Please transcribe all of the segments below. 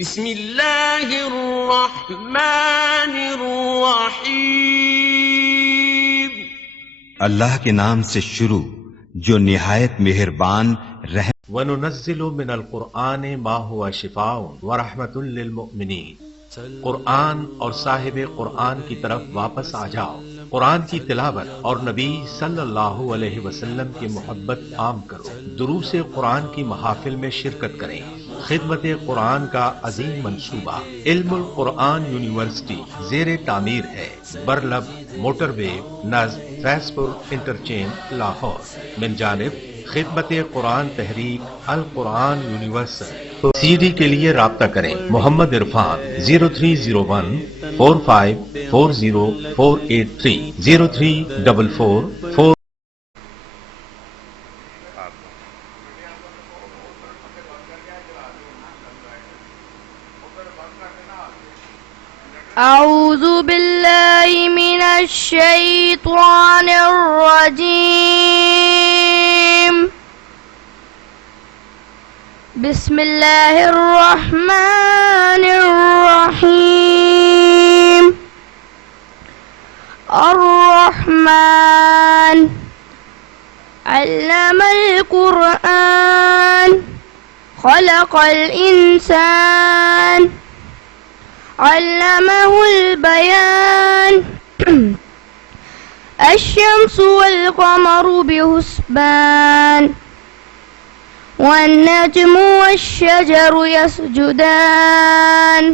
بسم اللہ الرحمن الرحیم. اللہ کے نام سے شروع جو نہایت مہربان رحم. وَنُنَزِّلُ مِنَ الْقُرْآنِ مَا هُوَ شِفَاءٌ وَرَحْمَةٌ لِّلْمُؤْمِنِينَ. قرآن اور صاحب قرآن کی طرف واپس آ جاؤ. قرآن کی تلاوت اور نبی صلی اللہ علیہ وسلم کی محبت عام کرو. دروس قرآن کی محافل میں شرکت کریں. خدمت قرآن کا عظیم منصوبہ علم القرآن یونیورسٹی زیر تعمیر ہے. برلب موٹر وے نزد فیض پور انٹرچینج لاہور. من جانب خدمت قرآن تحریک القرآن یونیورسل. سی ڈی کے لیے رابطہ کریں. محمد عرفان 0301 4540 483 0344 أعوذ بالله من الشيطان الرجيم. بسم الله الرحمن الرحيم. الرحمن علم القرآن خلق الإنسان علمه البيان. الشمس والقمر بحسبان والنجم والشجر يسجدان.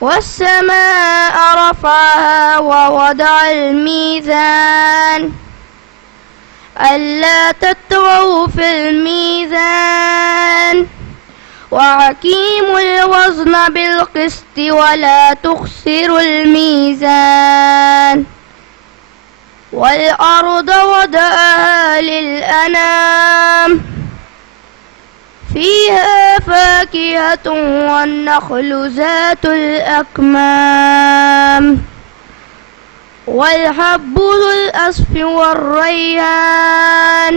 والسماء رفعها ووضع الميزان ألا تطغوا في الميزان وأقيموا الوزن بالقسط ولا تخسروا الميزان. والأرض وضعها للأنام فيها فاكهة والنخل ذات الأكمام والحب ذو العصف والريحان.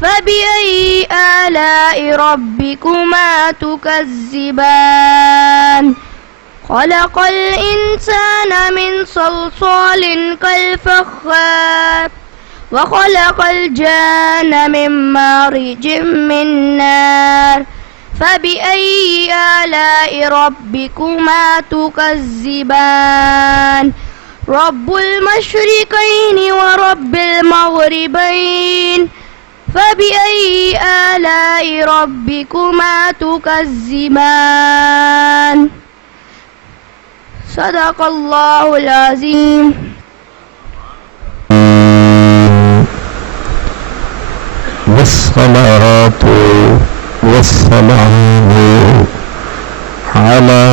فبأي آلاء ربكما تكذبان. خلق الإنسان من صلصال كالفخار وخلق الجان من مارج من نار. فبأي آلاء ربكما تكذبان. رب المشرقين ورب المغربين. فبأي آلاء ربكما تكذبان. صدق الله العظيم. والصلاة والسلام على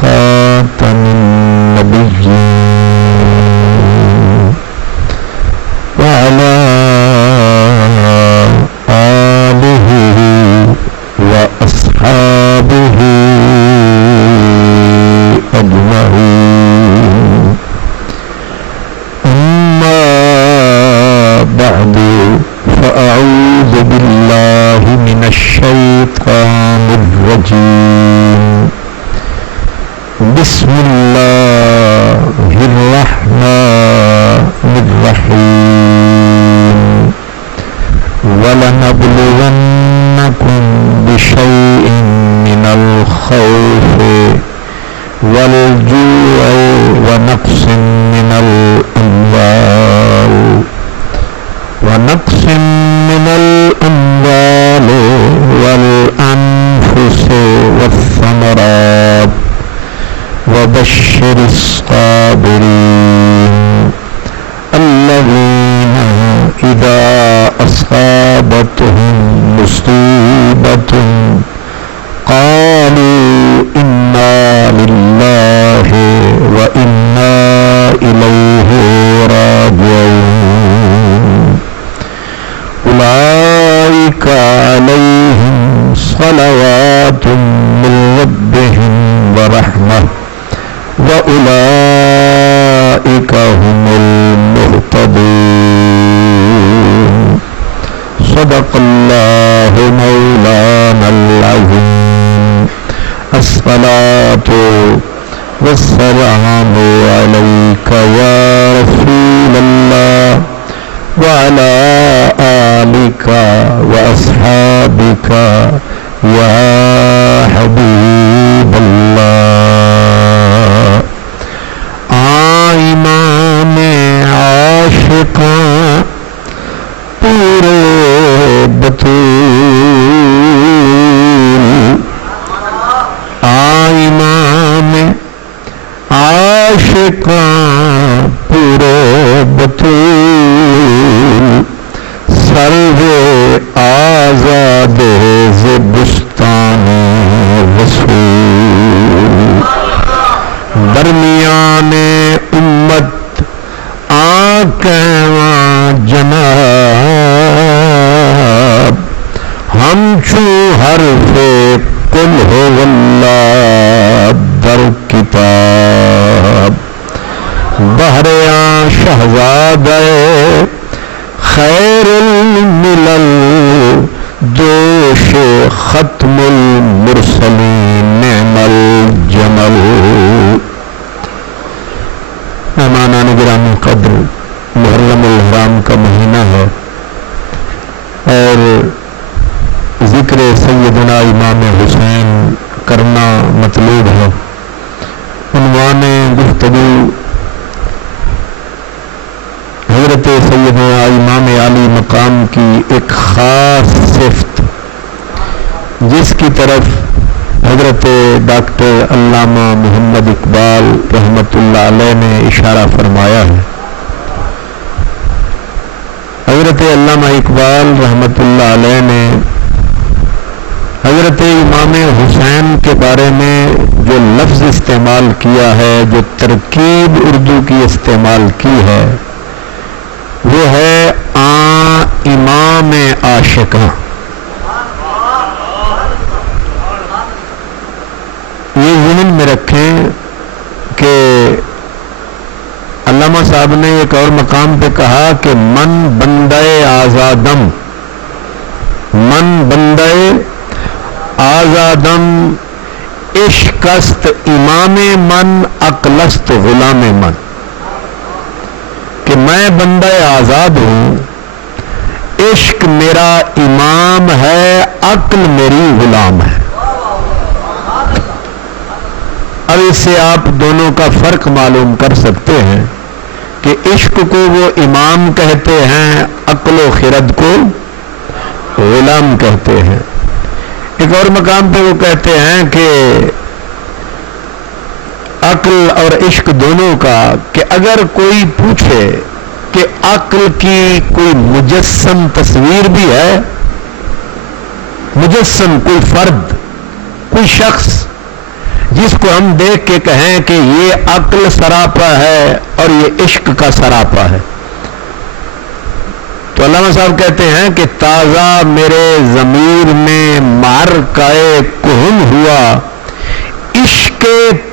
خاتم النبيين وعلى آله وأصحابه أجمعين. أما بعد فأعوذ بالله من الشيطان الرجيم. بسم الله الرحمن الرحيم. ولنبلونكم بشيء من الخوف والجوع ونقص من الأموال والأنفس والثمرات وبشر الصابرين الذين إذا أصابتهم مصيبة قالوا إنا لله وإنا إليه راجعون. أولئك عليهم صلوات من ربهم ورحمة وأولئك هم المهتدون. صدق الله مولانا والسلام عليك يا رسول الله وعلى آلك وأصحابك يا حبيب الله. امام عاشقاں پورے بطول، امام عاشقاں پورے بطول، سروے آزاد ز بستان رسول. درمیان امت آکیواں جناب، ہم چوں حرف قل ہو اللہ در کتاب. بہریاں شہزادہ خیر الملل، دوش ختم المرسلین نعم الجمل. مہمانان گرامی قدر، محرم الحرام کا مہینہ ہے اور ذکر سیدنا امام حسین کرنا مطلوب ہے. عنوان گفتگو حضرت سیدنا امام عالی مقام کی ایک خاص صفت، جس کی طرف حضرت ڈاکٹر علامہ محمد اقبال رحمۃ اللہ علیہ نے اشارہ فرمایا ہے. حضرت علامہ اقبال رحمۃ اللہ علیہ نے حضرت امام حسین کے بارے میں جو لفظ استعمال کیا ہے، جو ترکیب اردو کی استعمال کی ہے، وہ ہے امام عاشقاں. یہ ذہن میں رکھیں کہ علامہ صاحب نے ایک اور مقام پہ کہا کہ من بندے آزادم، من بندے آزادم، عشقست امام من عقلست غلام من. کہ میں بندہ آزاد ہوں، عشق میرا امام ہے، عقل میری غلام ہے. اب اس سے آپ دونوں کا فرق معلوم کر سکتے ہیں کہ عشق کو وہ امام کہتے ہیں، عقل و خرد کو غلام کہتے ہیں. ایک اور مقام پہ وہ کہتے ہیں کہ عقل اور عشق دونوں کا، کہ اگر کوئی پوچھے کہ عقل کی کوئی مجسم تصویر بھی ہے، مجسم کوئی فرد، کوئی شخص جس کو ہم دیکھ کے کہیں کہ یہ عقل سراپا ہے اور یہ عشق کا سراپا ہے، تو علامہ صاحب کہتے ہیں کہ تازہ میرے ضمیر میں معرکہ کہن ہوا، عشق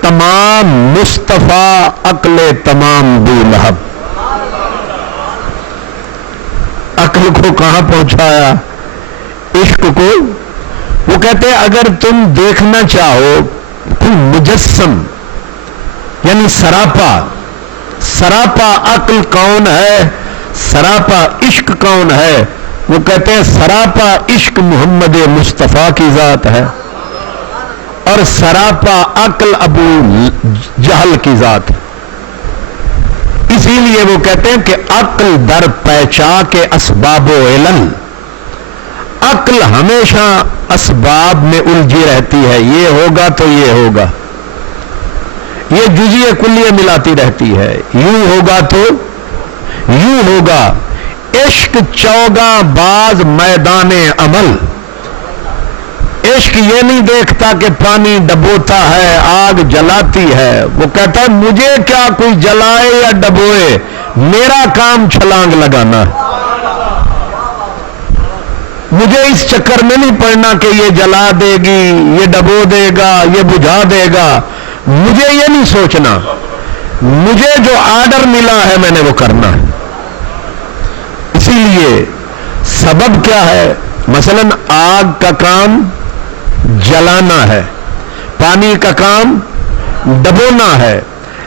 تمام مصطفیٰ عقل تمام بو لہب. عقل کو کہاں پہنچایا؟ عشق کو. وہ کہتے ہیں اگر تم دیکھنا چاہو کوئی مجسم یعنی سراپا، سراپا عقل کون ہے، سراپا عشق کون ہے؟ وہ کہتے ہیں سراپا عشق محمد مصطفیٰ کی ذات ہے اور سراپا عقل ابو جہل کی ذات ہے. اسی لیے وہ کہتے ہیں کہ عقل در پیچا کے اسباب و علل، عقل ہمیشہ اسباب میں الجھی رہتی ہے، یہ ہوگا تو یہ ہوگا، یہ جزیہ کلیہ ملاتی رہتی ہے، یوں ہوگا تو یوں ہوگا. عشق چوگاں باز میدان عمل، عشق یہ نہیں دیکھتا کہ پانی ڈبوتا ہے، آگ جلاتی ہے. وہ کہتا ہے مجھے کیا کوئی جلائے یا ڈبوئے، میرا کام چھلانگ لگانا. مجھے اس چکر میں نہیں پڑنا کہ یہ جلا دے گی، یہ ڈبو دے گا، یہ بجھا دے گا. مجھے یہ نہیں سوچنا، مجھے جو آرڈر ملا ہے میں نے وہ کرنا ہے. اسی لیے سبب کیا ہے؟ مثلا آگ کا کام جلانا ہے، پانی کا کام ڈبونا ہے،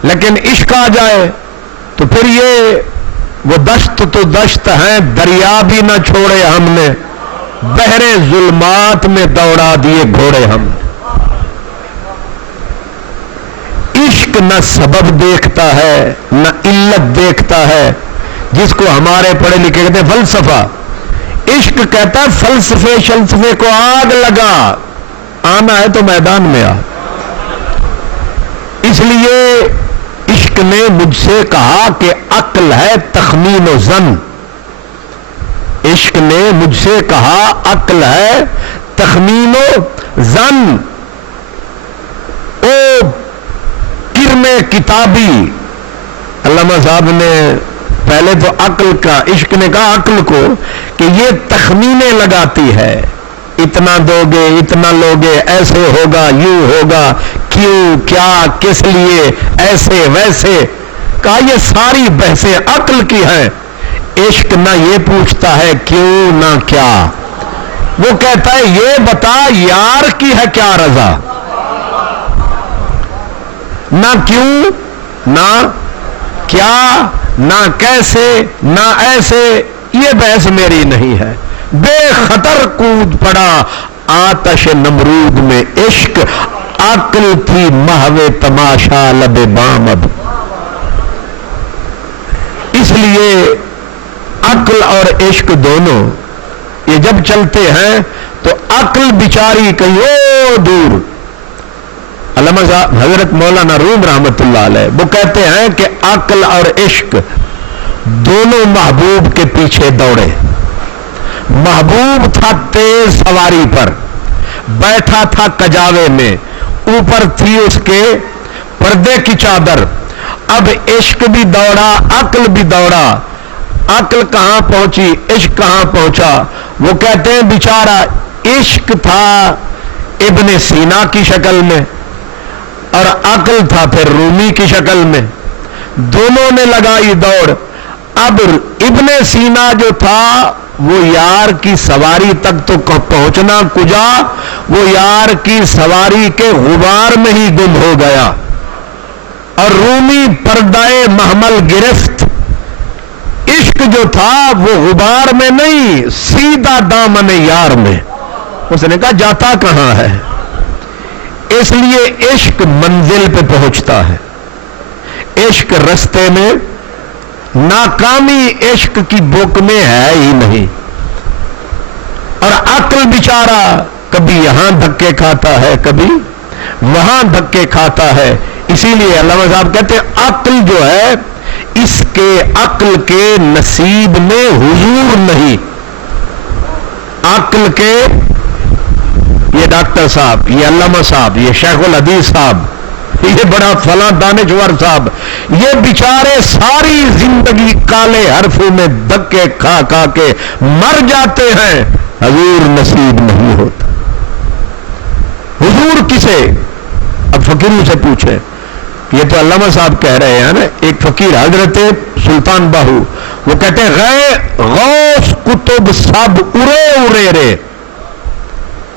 لیکن عشق آ جائے تو پھر یہ وہ دشت تو دشت ہیں، دریا بھی نہ چھوڑے ہم نے، بحر ظلمات میں دوڑا دیے گھوڑے ہم نے۔ عشق نہ سبب دیکھتا ہے نہ علت دیکھتا ہے، جس کو ہمارے پڑھے لکھے کہتے ہیں فلسفہ۔ عشق کہتا ہے فلسفے شلسفے کو آگ لگا، آنا ہے تو میدان میں آ۔ اس لیے عشق نے مجھ سے کہا کہ عقل ہے تخمین و ظن، عشق نے مجھ سے کہا عقل ہے تخمین و ظن، او کرم کتابی۔ علامہ صاحب نے پہلے تو عقل کا، عشق نے کہا عقل کو کہ یہ تخمینے لگاتی ہے، اتنا دو گے اتنا لوگے، ایسے ہوگا یوں ہوگا، کیوں کیا کس لیے ایسے ویسے، کہا یہ ساری بحثیں عقل کی ہیں۔ عشق نہ یہ پوچھتا ہے کیوں نہ کیا، وہ کہتا ہے یہ بتا یار کی ہے کیا رضا، نہ کیوں نہ کیا نہ کیسے نہ ایسے، یہ بحث میری نہیں ہے۔ بے خطر کود پڑا آتش نمرود میں عشق، عقل تھی محو تماشا لب بام اب۔ اس لیے عقل اور عشق دونوں یہ جب چلتے ہیں تو عقل بیچاری کہیں دور۔ علامہ حضرت مولانا روم رحمت اللہ علیہ وہ کہتے ہیں کہ عقل اور عشق دونوں محبوب کے پیچھے دوڑے۔ محبوب تھا تیز سواری پر، بیٹھا تھا کجاوے میں، اوپر تھی اس کے پردے کی چادر۔ اب عشق بھی دوڑا عقل بھی دوڑا، عقل کہاں پہنچی عشق کہاں پہنچا؟ وہ کہتے ہیں بیچارہ عشق تھا ابن سینا کی شکل میں اور عقل تھا پھر رومی کی شکل میں، دونوں نے لگائی دوڑ۔ اب ابن سینا جو تھا وہ یار کی سواری تک تو پہنچنا کجا، وہ یار کی سواری کے غبار میں ہی گم ہو گیا، اور رومی پردائے محمل گرفت۔ عشق جو تھا وہ غبار میں نہیں، سیدھا دامن یار میں، اس نے کہا جاتا کہاں ہے؟ اس لیے عشق منزل پہ پہنچتا ہے، عشق رستے میں، ناکامی عشق کی بک میں ہے ہی نہیں۔ اور عقل بیچارہ کبھی یہاں دھکے کھاتا ہے کبھی وہاں دھکے کھاتا ہے۔ اسی لیے علامہ صاحب کہتے ہیں عقل جو ہے اس کے عقل کے نصیب میں حضور نہیں۔ عقل کے یہ ڈاکٹر صاحب، یہ علامہ صاحب، یہ شیخ الحدیث صاحب، یہ بڑا فلاں دانشور صاحب، یہ بیچارے ساری زندگی کالے حرفوں میں دھکے کھا کھا کے مر جاتے ہیں، حضور نصیب نہیں ہوتا۔ حضور کسے؟ اب فقیروں سے پوچھیں، یہ تو علامہ صاحب کہہ رہے ہیں نا، ایک فقیر حضرت سلطان باہو وہ کہتے ہیں غوث کتب سب ارے ارے رے،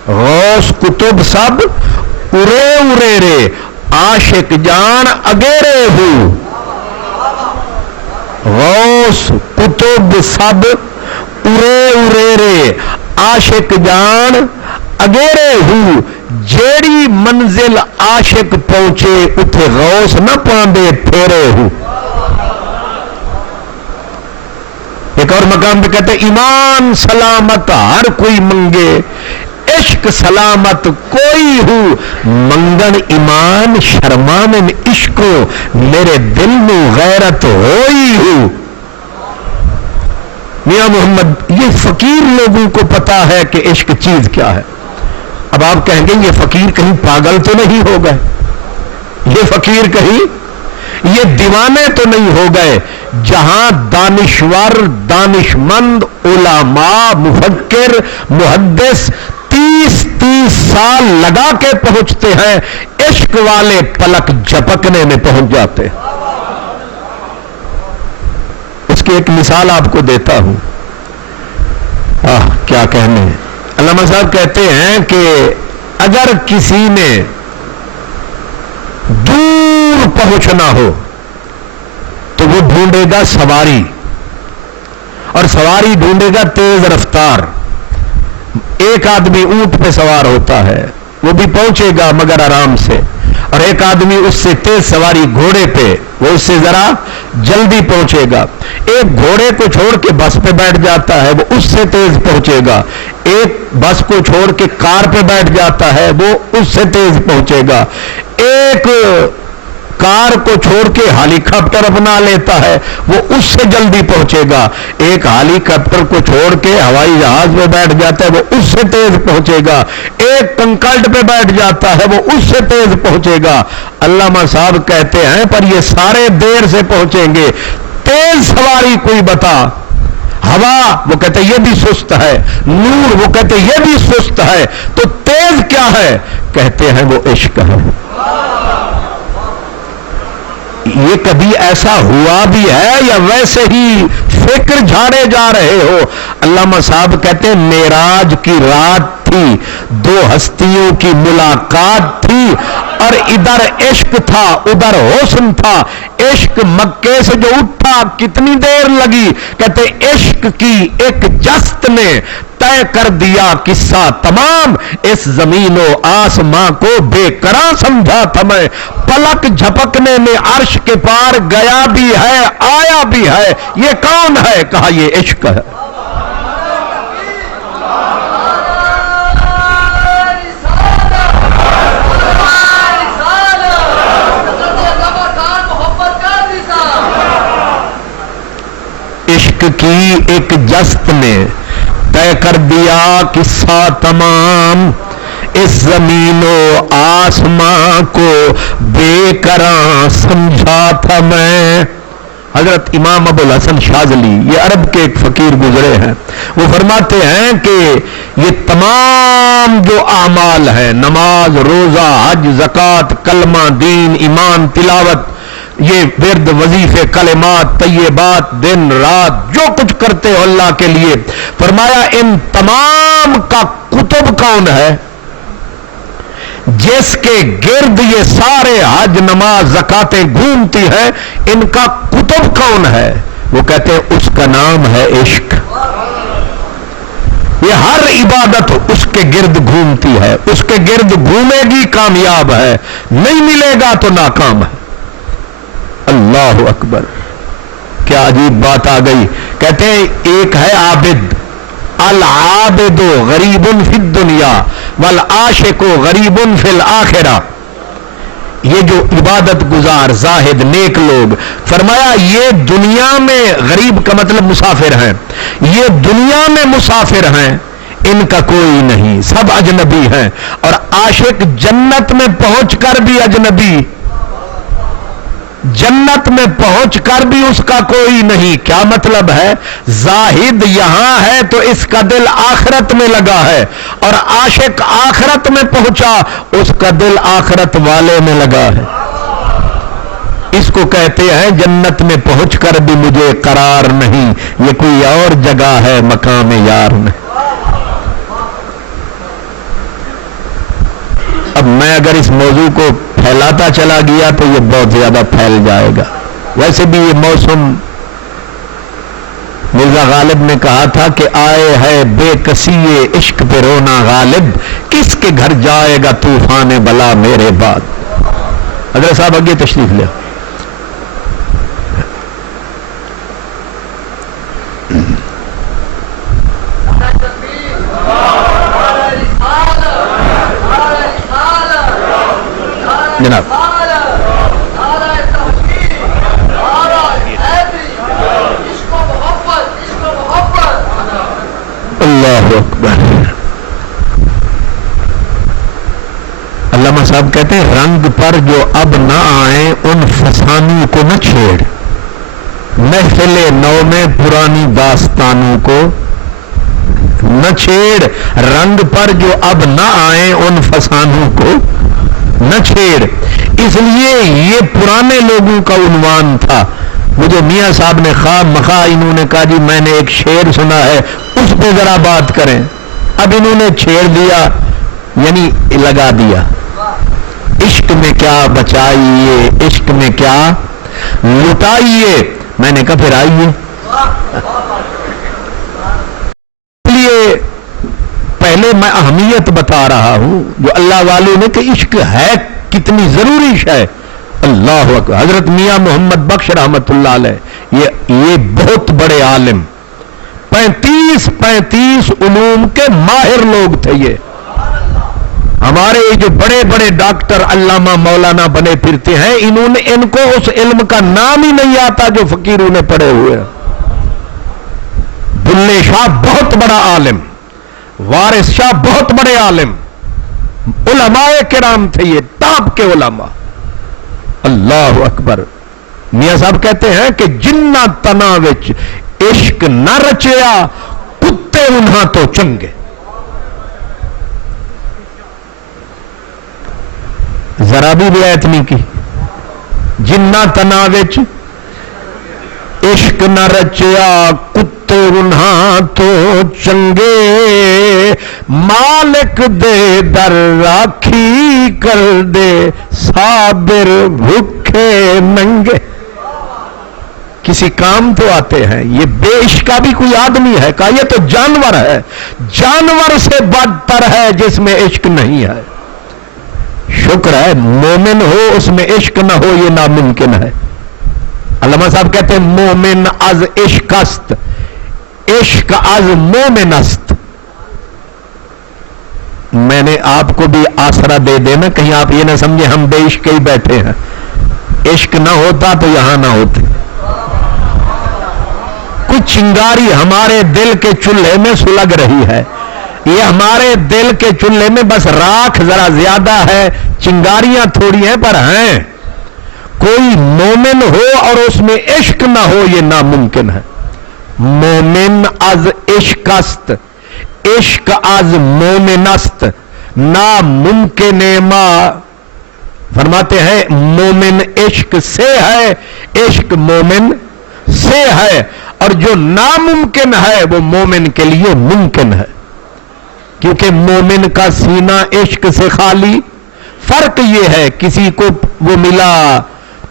غوث کتب سب ارے ارے رے، عاشق جان اگیرے ہو۔ غوث کتب سب ارے ارے رے، عاشق جان اگیرے ہو، جیڑی منزل عاشق پہنچے اتھے غوث نہ پاندے پھیرے ہو۔ ایک اور مقام پہ کہتے ایمان سلامت ہر کوئی منگے، عشق سلامت کوئی ہو، منگن ایمان شرمانن عشقو، میرے دل میں غیرت ہوئی ہو۔ میاں محمد یہ فقیر لوگوں کو پتا ہے کہ عشق چیز کیا ہے۔ اب آپ کہیں گے یہ فقیر کہیں پاگل تو نہیں ہو گئے، یہ فقیر کہیں یہ دیوانے تو نہیں ہو گئے؟ جہاں دانشور دانشمند علماء مفکر محدث 30 سال لگا کے پہنچتے ہیں، عشق والے پلک جھپکنے میں پہنچ جاتے ہیں۔ اس کی ایک مثال آپ کو دیتا ہوں، کیا کہنے۔ علامہ صاحب کہتے ہیں کہ اگر کسی نے دور پہنچنا ہو تو وہ ڈھونڈے گا سواری، اور سواری ڈھونڈے گا تیز رفتار۔ ایک آدمی اونٹ پہ سوار ہوتا ہے، وہ بھی پہنچے گا مگر آرام سے، اور ایک آدمی اس سے تیز سواری گھوڑے پہ، وہ اس سے ذرا جلدی پہنچے گا۔ ایک گھوڑے کو چھوڑ کے بس پہ بیٹھ جاتا ہے، وہ اس سے تیز پہنچے گا۔ ایک بس کو چھوڑ کے کار پہ بیٹھ جاتا ہے، وہ اس سے تیز پہنچے گا۔ ایک کار کو چھوڑ کے ہیلی کاپٹر اپنا لیتا ہے، وہ اس سے جلدی پہنچے گا۔ ایک ہیلی کاپٹر کو چھوڑ کے ہوائی جہاز میں بیٹھ جاتا ہے، وہ اس سے تیز پہنچے گا۔ ایک کنکرڈ پہ بیٹھ جاتا ہے، وہ اس سے تیز پہنچے گا۔ علامہ صاحب کہتے ہیں پر یہ سارے دیر سے پہنچیں گے، تیز سواری کوئی بتا؟ ہوا وہ کہتے یہ بھی سست ہے، نور وہ کہتے یہ بھی سست ہے، تو تیز کیا ہے؟ کہتے ہیں وہ عشق ہے۔ یہ کبھی ایسا ہوا بھی ہے یا ویسے ہی فکر جھاڑے جا رہے ہو؟ علامہ صاحب کہتے ہیں معراج کی رات تھی، دو ہستیوں کی ملاقات تھی، اور ادھر عشق تھا ادھر حسن تھا۔ عشق مکے سے جو اٹھا کتنی دیر لگی؟ کہتے عشق کی ایک جست نے طے کر دیا قصہ تمام، اس زمین و آسماں کو بے قرار سمجھا تھا میں، پلک جھپکنے میں عرش کے پار گیا بھی ہے آیا بھی ہے، یہ کون ہے؟ کہا یہ عشق ہے۔ عشق کی ایک جست نے طے کر دیا قصہ تمام، اس زمین و آسماں کو بے قرار سمجھا تھا میں۔ حضرت امام ابو الحسن شاذلی، یہ عرب کے ایک فقیر گزرے ہیں، وہ فرماتے ہیں کہ یہ تمام جو اعمال ہیں، نماز، روزہ، حج، زکوٰۃ، کلمہ، دین، ایمان، تلاوت، یہ ورد، وظیفے، کلمات، طیبات، دن رات جو کچھ کرتے ہو اللہ کے لیے، فرمایا ان تمام کا کتب کون ہے؟ جس کے گرد یہ سارے حج، نماز، زکاتیں گھومتی ہیں، ان کا کتب کون ہے؟ وہ کہتے ہیں اس کا نام ہے عشق۔ یہ ہر عبادت اس کے گرد گھومتی ہے، اس کے گرد گھومے گی کامیاب ہے، نہیں ملے گا تو ناکام ہے۔ اللہ اکبر، کیا عجیب بات آ گئی۔ کہتے ہیں ایک ہے عابد، العابد غریب فی الدنیا والعاشق غریب فی الآخرہ، یہ جو عبادت گزار زاہد نیک لوگ، فرمایا یہ دنیا میں غریب کا مطلب مسافر ہیں، یہ دنیا میں مسافر ہیں، ان کا کوئی نہیں، سب اجنبی ہیں، اور عاشق جنت میں پہنچ کر بھی اجنبی، جنت میں پہنچ کر بھی اس کا کوئی نہیں۔ کیا مطلب ہے؟ زاہد یہاں ہے تو اس کا دل آخرت میں لگا ہے، اور عاشق آخرت میں پہنچا اس کا دل آخرت والے میں لگا ہے۔ اس کو کہتے ہیں جنت میں پہنچ کر بھی مجھے قرار نہیں، یہ کوئی اور جگہ ہے مقام یار میں۔ اب میں اگر اس موضوع کو پھیلاتا چلا گیا تو یہ بہت زیادہ پھیل جائے گا۔ ویسے بھی یہ موسم، مرزا غالب نے کہا تھا کہ آئے ہے بے کسی عشق پہ رونا غالب، کس کے گھر جائے گا طوفان بلا میرے بعد۔ حضرت صاحب آگے تشریف لے۔ جناب اللہ اکبر۔ علامہ صاحب کہتے ہیں رنگ پر جو اب نہ آئیں ان فسانوں کو نہ چھیڑ، محفل نو میں پرانی داستانوں کو نہ چھیڑ، رنگ پر جو اب نہ آئیں ان فسانوں کو نہ چھیڑ۔ اس لیے یہ پرانے لوگوں کا عنوان تھا۔ مجھے میاں صاحب نے خواہ مخواہ انہوں نے کہا جی میں نے ایک شعر سنا ہے اس پہ ذرا بات کریں، اب انہوں نے چھیڑ دیا یعنی لگا دیا۔ عشق میں کیا بچائیے، عشق میں کیا لٹائیے. میں نے کہا پھر آئیے. اس لیے پہلے میں اہمیت بتا رہا ہوں جو اللہ والوں نے کہ عشق ہے کتنی ضروری ہے. اللہ اکبر. حضرت میاں محمد بخش رحمت اللہ علیہ یہ بہت بڑے عالم، 35 علوم کے ماہر لوگ تھے. یہ ہمارے جو بڑے بڑے ڈاکٹر علامہ مولانا بنے پھرتے ہیں، ان کو اس علم کا نام ہی نہیں آتا جو فقیروں نے پڑھے ہوئے. بلے شاہ بہت بڑا عالم، وارث شاہ بہت بڑے عالم، علماء کرام تھے یہ، ٹاپ کے علماء. اللہ اکبر. میاں صاحب کہتے ہیں کہ جنہ تنا وچ عشق نہ رچیا کتے انہاں تو چنگے. ذرا بھی رعایت نہیں کی. جنہ تنا وچ عشق نہ رچیا کتے انہاں تو چنگے، مالک دے در راکھی کر دے صابر بھوکے ننگے. کسی کام تو آتے ہیں. یہ بے عشق کا بھی کوئی آدمی ہے؟ کہا یہ تو جانور ہے، جانور سے بدتر ہے جس میں عشق نہیں ہے. شکر ہے مومن ہو اس میں عشق نہ ہو یہ ناممکن ہے. علامہ صاحب کہتے ہیں مومن از عشق است، عشق از مومن است. میں نے آپ کو بھی آسرا دے دینا، کہیں آپ یہ نہ سمجھے ہم بے عشق ہی بیٹھے ہیں. عشق نہ ہوتا تو یہاں نہ ہوتے. کچھ چنگاری ہمارے دل کے چولہے میں سلگ رہی ہے. یہ ہمارے دل کے چولہے میں بس راکھ ذرا زیادہ ہے، چنگاریاں تھوڑی ہیں پر ہیں. کوئی مومن ہو اور اس میں عشق نہ ہو یہ ناممکن ہے. مومن از عشق است، عشق از مومن است، ناممکن ما. فرماتے ہیں مومن عشق سے ہے، عشق مومن سے ہے، اور جو ناممکن ہے وہ مومن کے لیے ممکن ہے. کیونکہ مومن کا سینہ عشق سے خالی. فرق یہ ہے کسی کو وہ ملا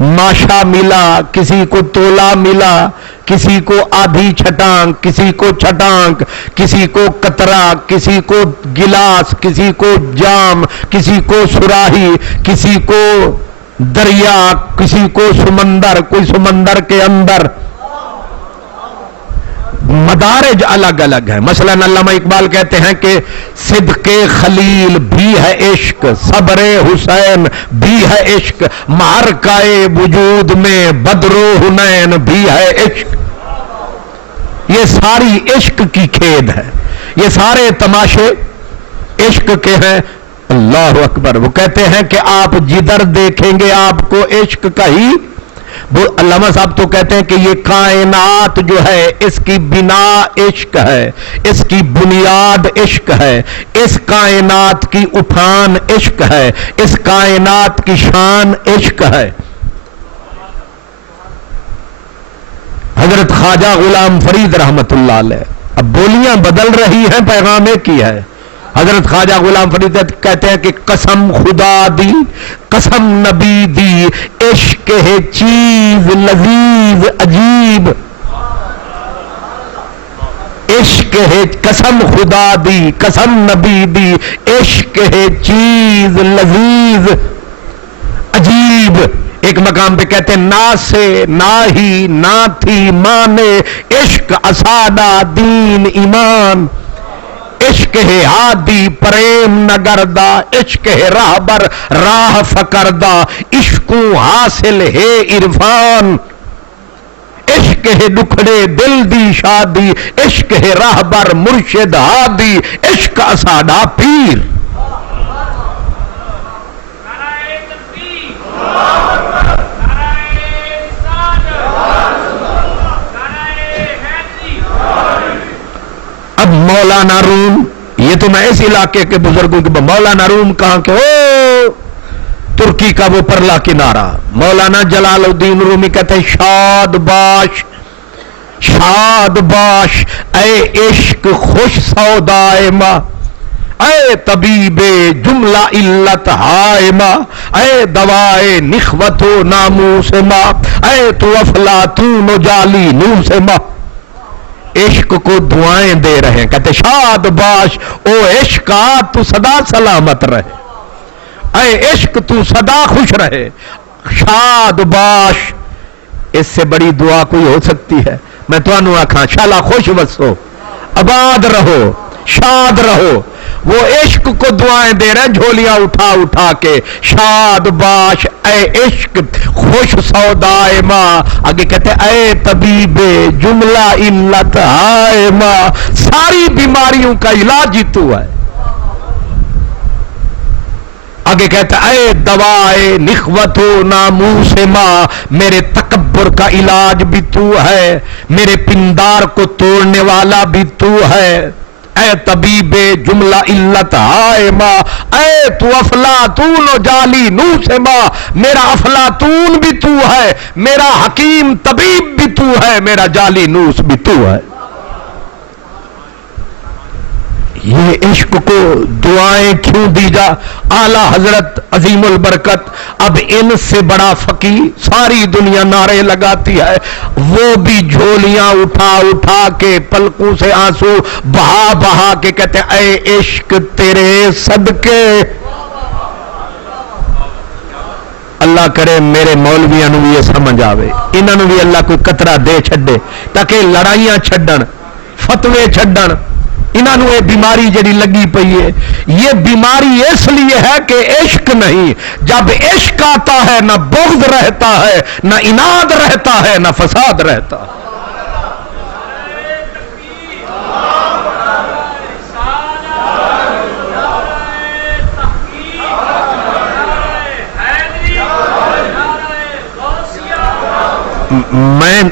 ماشا ملا، کسی کو تولا ملا، کسی کو آدھی چھٹانک، کسی کو چھٹانک، کسی کو قطرہ، کسی کو گلاس، کسی کو جام، کسی کو سراہی، کسی کو دریا، کسی کو سمندر، کوئی سمندر کے اندر. مدارج الگ الگ ہیں. مثلا علامہ اقبال کہتے ہیں کہ صدق خلیل بھی ہے عشق، صبر حسین بھی ہے عشق، معرکہ وجود میں بدر و حنین بھی ہے عشق. یہ ساری عشق کی کھید ہے، یہ سارے تماشے عشق کے ہیں. اللہ اکبر. وہ کہتے ہیں کہ آپ جدھر دیکھیں گے آپ کو عشق کا ہی. وہ علامہ صاحب تو کہتے ہیں کہ یہ کائنات جو ہے اس کی بنا عشق ہے، اس کی بنیاد عشق ہے، اس کائنات کی اٹھان عشق ہے، اس کائنات کی شان عشق ہے. حضرت خواجہ غلام فرید رحمت اللہ علیہ. اب بولیاں بدل رہی ہیں، پیغام ایک ہی ہے. حضرت خواجہ غلام فرید کہتے ہیں کہ قسم خدا دی، قسم نبی دی، عشق ہے چیز لذیذ عجیب. عشق ہے قسم خدا دی، قسم نبی دی، عشق ہے چیز لذیذ عجیب. ایک مقام پہ کہتے ہیں نا سے نہ ہی نہ تھی مانے، عشق اسادہ دین ایمان. عشق ہے ہادی پریم نگردہ، عشق ہے راہبر راہ فکردہ، عشقوں حاصل ہے عرفان. عشق ہے دکھڑے دل دی شادی، عشق ہے راہبر مرشد ہادی، عشق اسادہ پیر. اب مولانا روم، یہ تو میں اس علاقے کے بزرگوں کے مولانا روم کہاں کے ہو، ترکی کا وہ پرلا کنارہ. مولانا جلال الدین رومی کہتے ہیں شاد باش شاد باش اے عشق خوش سودائے ماں. اے طبیب جملہ علت ہائے ماں، اے دوائے نخوت و ناموس ماں، اے تو افلاطون و جالی نوس ماں. عشق کو دعائیں دے رہے ہیں، کہتے شاد باش او عشقا تو سدا سلامت رہے، اے عشق تو سدا خوش رہے، شاد باش. اس سے بڑی دعا کوئی ہو سکتی ہے؟ میں تو انو آکھاں شالا خوش وسو، آباد رہو، شاد رہو. وہ عشق کو دعائیں دے رہے ہیں جھولیاں اٹھا اٹھا کے، شاد باش اے عشق خوش سودائے ماں. آگے کہتے اے طبیب جملہ علت ہائے ماں، ساری بیماریوں کا علاج ہی تو ہے. آگے کہتا اے دوائے نخوت و ناموس ماں، میرے تکبر کا علاج بھی تو ہے، میرے پندار کو توڑنے والا بھی تو ہے. اے طبیب جملہ علت ہائے ماں، اے تو افلاطون و جالی نوس ماں، میرا افلاطون بھی تو ہے، میرا حکیم طبیب بھی تو ہے، میرا جالی نوس بھی تو ہے. یہ عشق کو دعائیں کیوں دی جا؟ اعلی حضرت عظیم البرکت اب ان سے بڑا فقیر ساری دنیا نعرے لگاتی ہے، وہ بھی جھولیاں اٹھا اٹھا کے پلکوں سے آنسو بہا بہا کے کہتے اے عشق تیرے صدقے. اللہ کرے میرے مولویاں نو بھی یہ سمجھ آوے، انہاں نو بھی اللہ کوئی قطرہ دے چھڈے تاکہ لڑائیاں چھڈن، فتوے چھڈن. انہاں نو یہ بیماری جڑی لگی پئی ہے، یہ بیماری اس لیے ہے کہ عشق نہیں. جب عشق آتا ہے نہ بغض رہتا ہے، نہ اناد رہتا ہے، نہ فساد رہتا ہے. میں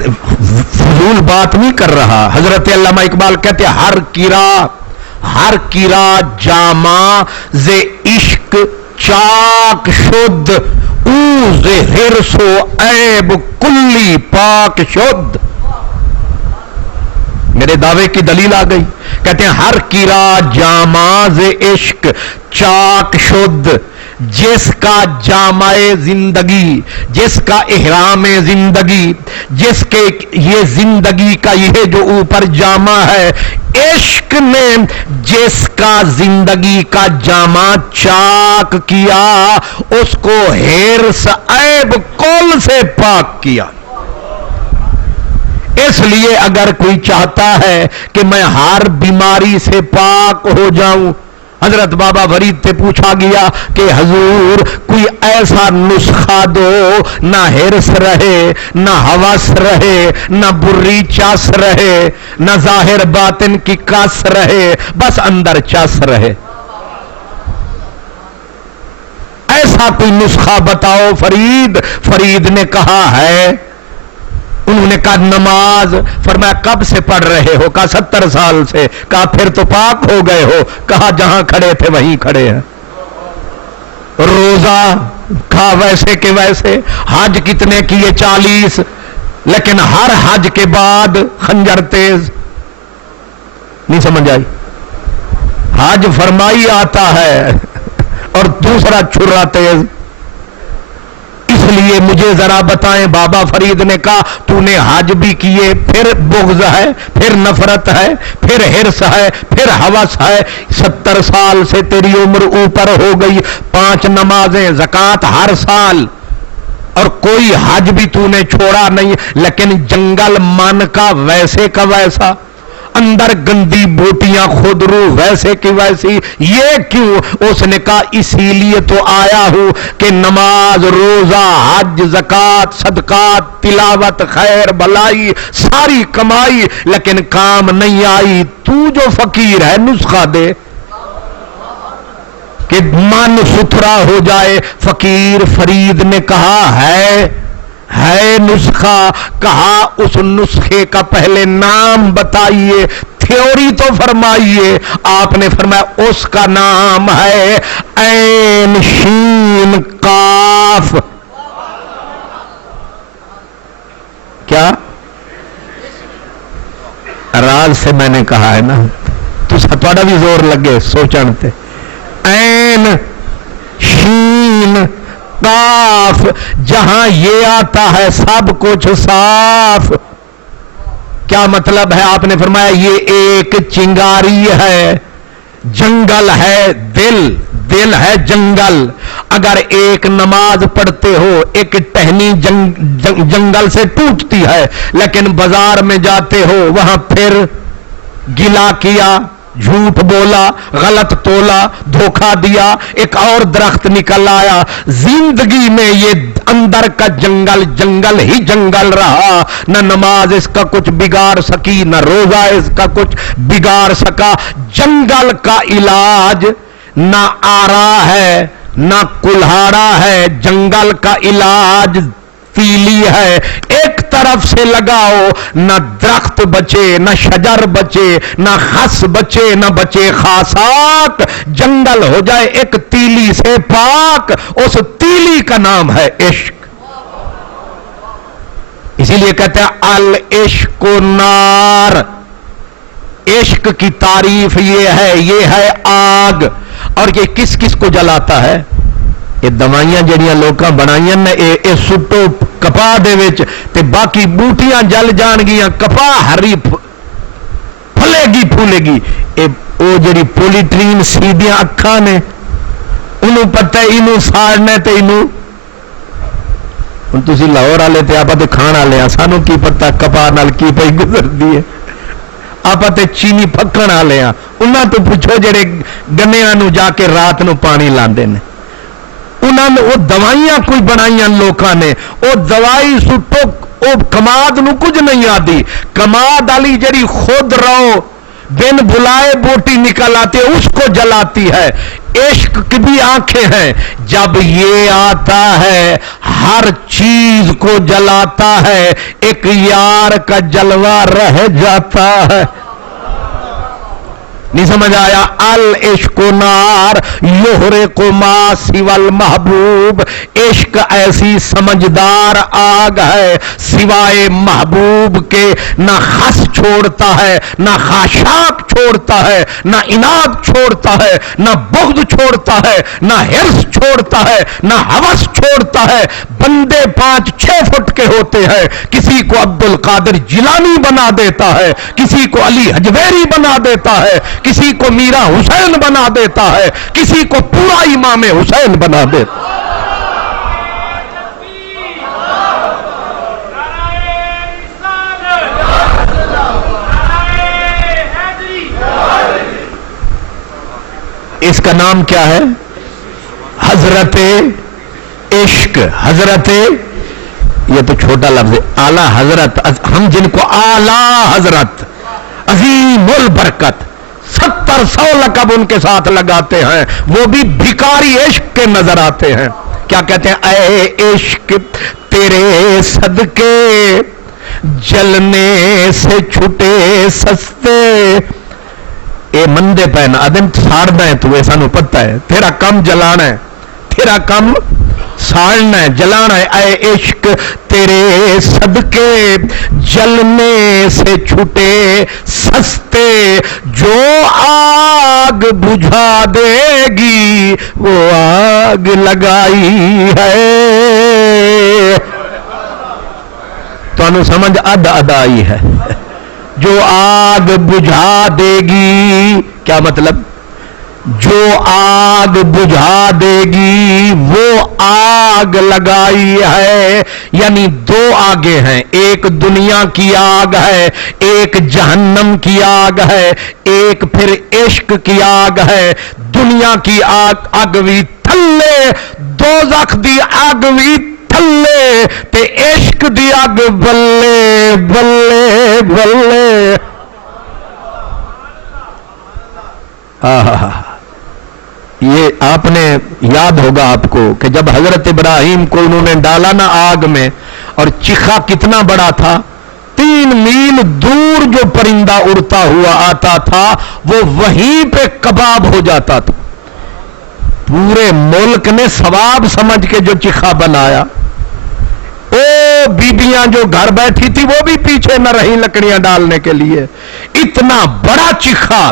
فضول بات نہیں کر رہا. حضرت علامہ اقبال کہتے ہر کرا جامع ز عشق چاک شد، او ز حرص و عیب کلی پاک شد. میرے دعوے کی دلیل آ گئی. کہتے ہیں ہر کرا جامع ز عشق چاک شد، جس کا جامع زندگی، جس کا احرام زندگی، جس کے یہ زندگی کا یہ جو اوپر جامع ہے، عشق نے جس کا زندگی کا جامع چاک کیا، اس کو حرص عیب کل سے پاک کیا. اس لیے اگر کوئی چاہتا ہے کہ میں ہر بیماری سے پاک ہو جاؤں، حضرت بابا فرید سے پوچھا گیا کہ حضور کوئی ایسا نسخہ دو، نہ حرص رہے، نہ ہوس رہے، نہ بری چاس رہے، نہ ظاہر باطن کی کاس رہے، بس اندر چاس رہے. ایسا کوئی نسخہ بتاؤ فرید نے کہا ہے. انہوں نے کہا نماز. فرمایا کب سے پڑھ رہے ہو؟ کہا 70 سال سے. کہا پھر تو پاک ہو گئے ہو. کہا جہاں کھڑے تھے وہیں کھڑے ہیں. روزہ؟ کہا ویسے کہ ویسے. حج کتنے کیے؟ 40. لیکن ہر حج کے بعد خنجر تیز. نہیں سمجھ آئی؟ حج فرمائی آتا ہے اور دوسرا چھرا تیز. اس لیے مجھے ذرا بتائیں، بابا فرید نے کہا تو نے حج بھی کیے، پھر بغض ہے، پھر نفرت ہے، پھر حرص ہے، پھر ہوس ہے. 70 سال سے تیری عمر اوپر ہو گئی، 5 نمازیں، زکوٰۃ ہر سال، اور کوئی حج بھی تو نے چھوڑا نہیں. لیکن جنگل من کا ویسے کا ویسا، اندر گندی بوٹیاں خود رو ویسے کی ویسی. یہ کیوں؟ اس نے کہا اسی لیے تو آیا ہوں کہ نماز، روزہ، حج، زکوٰۃ، صدقات، تلاوت، خیر بلائی ساری کمائی، لیکن کام نہیں آئی. تو جو فقیر ہے نسخہ دے کہ من ستھرا ہو جائے. فقیر فرید نے کہا ہے نسخہ. کہا اس نسخے کا پہلے نام بتائیے، تھیوری تو فرمائیے. آپ نے فرمایا اس کا نام ہے عین شین قاف. کیا راز سے میں نے کہا ہے نا، تھوڑا بھی زور لگے سوچن تے. عین شین قاف، جہاں یہ آتا ہے سب کچھ صاف. کیا مطلب ہے؟ آپ نے فرمایا یہ ایک چنگاری ہے، جنگل ہے دل ہے جنگل. اگر ایک نماز پڑھتے ہو ایک ٹہنی جنگل سے ٹوٹتی ہے، لیکن بازار میں جاتے ہو وہاں پھر گلا کیا، جھوٹ بولا، غلط تولا، دھوکہ دیا، ایک اور درخت نکل آیا. زندگی میں یہ اندر کا جنگل ہی جنگل رہا. نہ نماز اس کا کچھ بگاڑ سکی، نہ روزہ اس کا کچھ بگاڑ سکا. جنگل کا علاج نہ آرا ہے نہ کلہاڑا ہے، جنگل کا علاج تیلی ہے. ایک طرف سے لگاؤ، نہ درخت بچے، نہ شجر بچے، نہ خس بچے، نہ بچے خاصاک. جنگل ہو جائے ایک تیلی سے پاک، اس تیلی کا نام ہے عشق. اسی لیے کہتے ہیں العشق نار. عشق کی تعریف یہ ہے آگ. اور یہ کس کس کو جلاتا ہے؟ یہ دوائیاں جڑیاں لوکاں بنائیاں نے اے سٹو کپاہ دے وچ تے باقی بوٹیاں جل جان گیاں، کپاہ ہری پھلے گی پھولے گی. او جڑی پولیٹرین سیدیاں اکھاں نے انہوں پتہ انہوں ساڑنے تے انہوں ہن تسی لاہور والے تے آپا تے کھان والے آ، سانوں کی پتہ کپاہ نال کی پئی گزردی ہے. آپ تے چینی پکن والے آ، انہاں تو پوچھو جڑے گنیاں نو جا کے رات نو پانی لاندے نے. انہاں نے وہ دوائیاں کوئی بنائیاں لوکاں نے، وہ دوائی سٹو وہ کماد نو کچھ نہیں آدی. کماد والی جڑی خود رو بن بلائے بوٹی نکل آتی ہے اس کو جلاتی ہے. عشق کی بھی آنکھیں ہیں، جب یہ آتا ہے ہر چیز کو جلاتا ہے. ایک یار کا جلوہ رہ جاتا ہے. نہیں سمجھ آیا؟ العشق نار یحرق ما سوى المحبوب. عشق ایسی سمجھدار آگ ہے سوائے محبوب کے نہ خس چھوڑتا ہے، نہ خاشاک چھوڑتا ہے، نہ اناد چھوڑتا ہے، نہ بغض چھوڑتا ہے، نہ حرص چھوڑتا ہے، نہ ہوس چھوڑتا ہے. بندے 5-6 فٹ کے ہوتے ہیں، کسی کو عبد القادر جیلانی بنا دیتا ہے، کسی کو علی حجویری بنا دیتا ہے، کسی کو میرا حسین بنا دیتا ہے، کسی کو پورا امام حسین بنا دیتا ہے. اس کا نام کیا ہے؟ حضرت عشق. حضرت یہ تو چھوٹا لفظ ہے. اعلی حضرت، ہم جن کو اعلی حضرت عظیم البرکت 70-100 لقب ان کے ساتھ لگاتے ہیں، وہ بھی بھکاری عشق کے نظر آتے ہیں. کیا کہتے ہیں؟ اے عشق تیرے صدقے جلنے سے چھٹے سستے. اے مندے پہنا ادن ساڑنا ہے، تو ایسا نو پتہ ہے تیرا کم جلانا ہے، تیرا کم ساڑنا ہے، جلانا ہے. اے عشق تیرے صدقے جلنے سے چھٹے سستے. جو آگ بجھا دے گی وہ آگ لگائی ہے. تو انو سمجھ اد آئی ہے. جو آگ بجھا دے گی، کیا مطلب؟ جو آگ بجھا دے گی وہ آگ لگائی ہے. یعنی 2 آگیں ہیں، ایک دنیا کی آگ ہے، ایک جہنم کی آگ ہے، ایک پھر عشق کی آگ ہے. دنیا کی آگ اگوی تھلے، دوزخ دی اگ وی تھلے، تے عشق دی اگ بلے بلے بلے. یہ آپ نے یاد ہوگا آپ کو کہ جب حضرت ابراہیم کو انہوں نے ڈالا نا آگ میں، اور چیخا کتنا بڑا تھا، 3 میل دور جو پرندہ اڑتا ہوا آتا تھا وہ وہیں پہ کباب ہو جاتا تھا. پورے ملک نے ثواب سمجھ کے جو چیخا بنایا. او بیبیاں جو گھر بیٹھی تھی وہ بھی پیچھے نہ رہی لکڑیاں ڈالنے کے لیے. اتنا بڑا چیخا.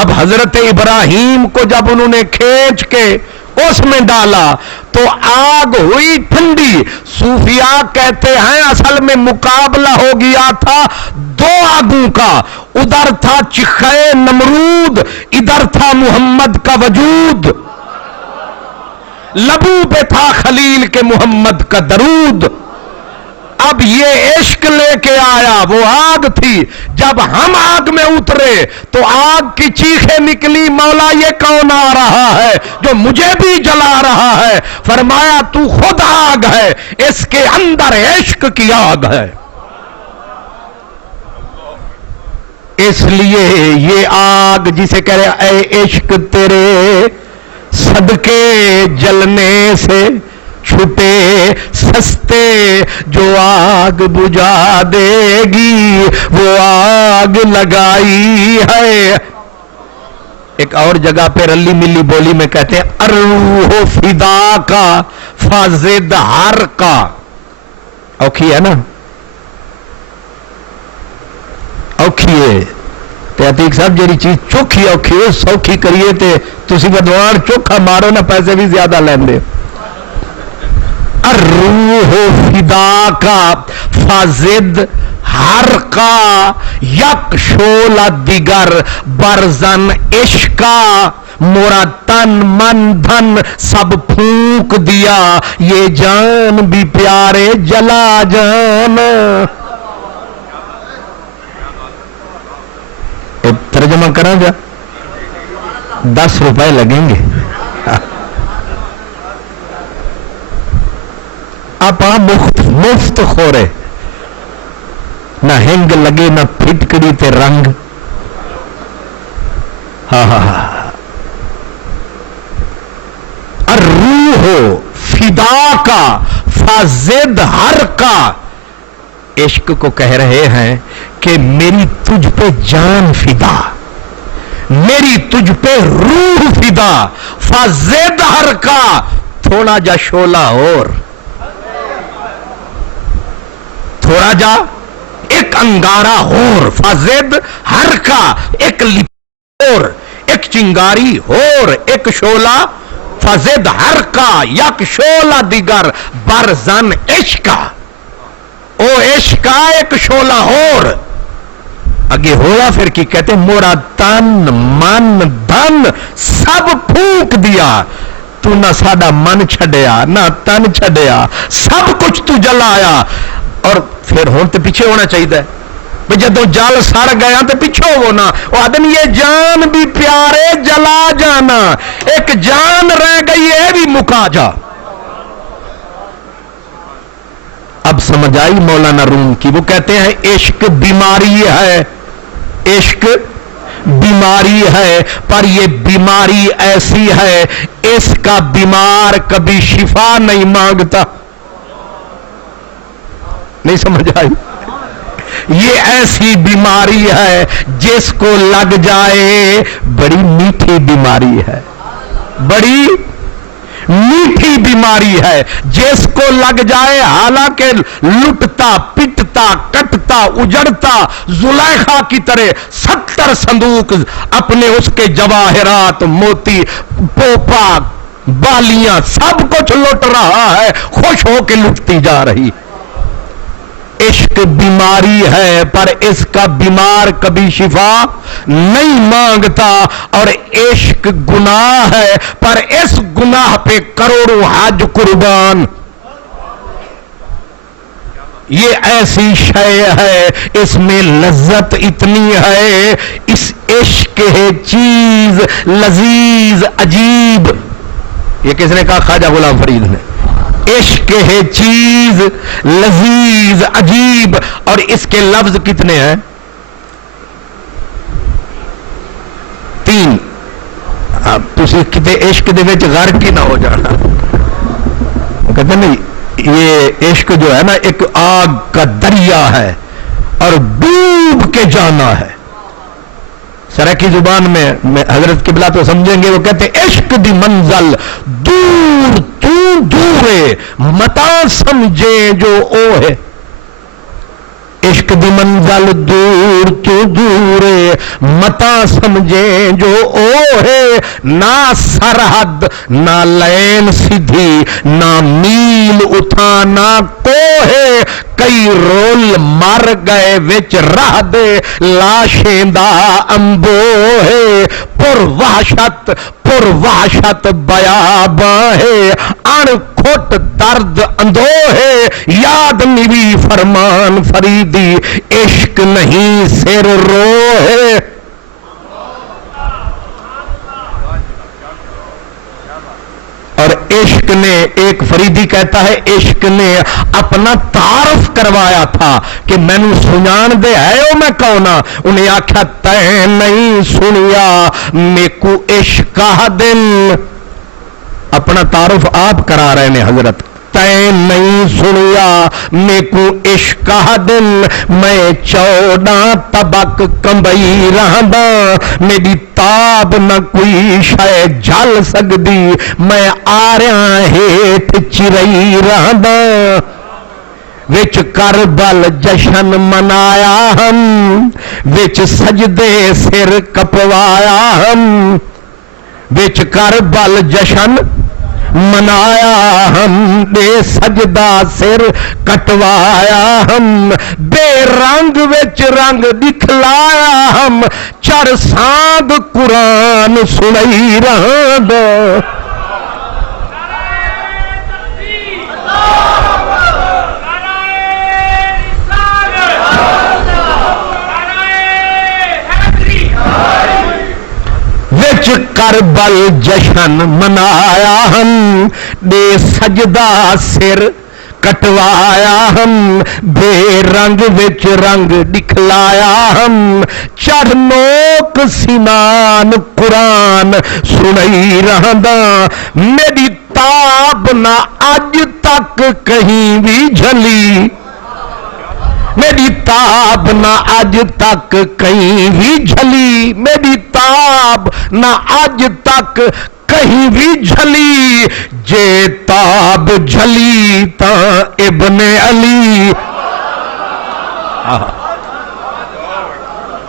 اب حضرت ابراہیم کو جب انہوں نے کھینچ کے اس میں ڈالا تو آگ ہوئی ٹھنڈی. صوفیاء کہتے ہیں اصل میں مقابلہ ہو گیا تھا دو آگوں کا. ادھر تھا چخے نمرود, ادھر تھا محمد کا وجود. لبوں پہ تھا خلیل کے محمد کا درود. اب یہ عشق لے کے آیا, وہ آگ تھی. جب ہم آگ میں اترے تو آگ کی چیخیں نکلی, مولا یہ کون آ رہا ہے جو مجھے بھی جلا رہا ہے؟ فرمایا تو خود آگ ہے, اس کے اندر عشق کی آگ ہے. اس لیے یہ آگ جسے کہہ رہے اے عشق تیرے صدقے جلنے سے چھٹے سستے, جو آگ بجھا دے گی وہ آگ لگائی ہے. ایک اور جگہ پہ رلی ملی بولی میں کہتے ہیں الروح فدا کا فازد ہر کا. اوکھی ہے نا, اوکھی ہے تے عتیق صاحب جیڑی چیز چوکھی اوکھی ہے سوکھی کریے تے تسی بدوان چوکھا مارو نا پیسے بھی زیادہ لیندے. الروح فدا کا فازد ہر کا یک شولہ دیگر برزن عشقا, مورا تن من دھن سب پھونک دیا, یہ جان بھی پیارے جلا جان. ترجمہ کرا جا, 10 روپے لگیں گے. آپ مفت خورے, نہ ہنگ لگے نہ پھٹکڑی تے رنگ. الروح فدا کا فازد ہر کا. عشق کو کہہ رہے ہیں کہ میری تجھ پہ جان فدا, میری تجھ پہ روح فدا. فازد ہر کا, تھوڑا جا شولہ اور, تھوڑا جا ایک انگارہ اور. فازد ہر کا, ایک اور, ایک چنگاری اور, ایک شولہ. فازد ہر کا یک شولہ دیگر برزن عشقا, او عشقا ایک شولہ اور. اگے ہوا پھر کی کہتے مورا تن من دھن سب پھونک دیا. تو نہ ساڈا من چھڈیا نہ تن چھڈیا, سب کچھ تو جلایا. اور پھر ہون تے پیچھے ہونا چاہیے بھئی جدو جل سڑ گیا تے پیچھے ہونا. وہ آدم یہ جان بھی پیارے جلا جانا, ایک جان رہ گئی ہے بھی مکا جا. اب سمجھ آئی مولانا روم کی. وہ کہتے ہیں عشق بیماری ہے, عشق بیماری ہے, پر یہ بیماری ایسی ہے اس کا بیمار کبھی شفا نہیں مانگتا. نہیں سمجھ آئی؟ یہ ایسی بیماری ہے جس کو لگ جائے بڑی میٹھی بیماری ہے, بڑی میٹھی بیماری ہے. جس کو لگ جائے حالانکہ لٹتا پٹتا کٹتا اجڑتا زلیخا کی طرح 70 صندوق اپنے اس کے جواہرات موتی پوپا بالیاں سب کچھ لٹ رہا ہے, خوش ہو کے لٹتی جا رہی. عشق بیماری ہے پر اس کا بیمار کبھی شفا نہیں مانگتا. اور عشق گناہ ہے پر اس گناہ پہ کروڑوں حج قربان. یہ ایسی شے ہے, اس میں لذت اتنی ہے, اس عشق ہے چیز لذیذ عجیب. یہ کس نے کہا؟ خواجہ غلام فرید نے. عشق ہے چیز لذیذ عجیب. اور اس کے لفظ کتنے ہیں؟ 3. اب تسی کتے عشق دے وچ غرق ہی نہ ہو جانا. کہتے نہیں یہ عشق جو ہے نا ایک آگ کا دریا ہے اور ڈوب کے جانا ہے. سرکی زبان میں حضرت قبلہ تو سمجھیں گے. وہ کہتے عشق دی منزل دور تو دور ہے, متا سمجھے جو او ہے. عشق دی منزل دور تو دور متا سمجھے جو او ہے نہ سرحد نہ لین سیدھی نہ میل اتھانا کو ہے کئی رول مر گئے وچ راہ دے لاشیں دا امبو ہے پر وحشت بیاباں ہے ان کھٹ درد اندو ہے یاد نبی فرمان فریدی عشق نہیں سر رو ہے اور عشق نے ایک فریدی کہتا ہے عشق نے اپنا تعارف کروایا تھا کہ میں نے سنان دے ہے او میں کونا انہیں آکھا تے نہیں سنیا میکو عشق کا دل اپنا تعارف آپ کرا رہے ہیں حضرت تے نہیں سنیا میکو عشق کا دل میں 14 طبق کمبئی رہندا میری تاب نہ کوئی شے جل سکدی میں آریاں ہیٹ چرئی رہندا وچ کربل جشن منایا ہم وچ سجدے سر کپوایا ہم وچ کربل جشن منایا ہم بے سجدہ سر کٹوایا ہم بے رنگ وچ رنگ دکھلایا ہم چر سانگ قرآن سنائی رہاں وچ کربل جشن منایا ہم بے سجدہ سر کٹوایا ہم بے رنگ وچ رنگ دکھلایا ہم چڑھ نوک سنان قرآن سنائی رہندا میری تاب نہ اج تک کہیں بھی جھلی میری تاب نہ اج تک کہیں بھی جھلی میری تاب نہ اج تک کہیں بھی جھلی جے تاب جھلی تا ابن علی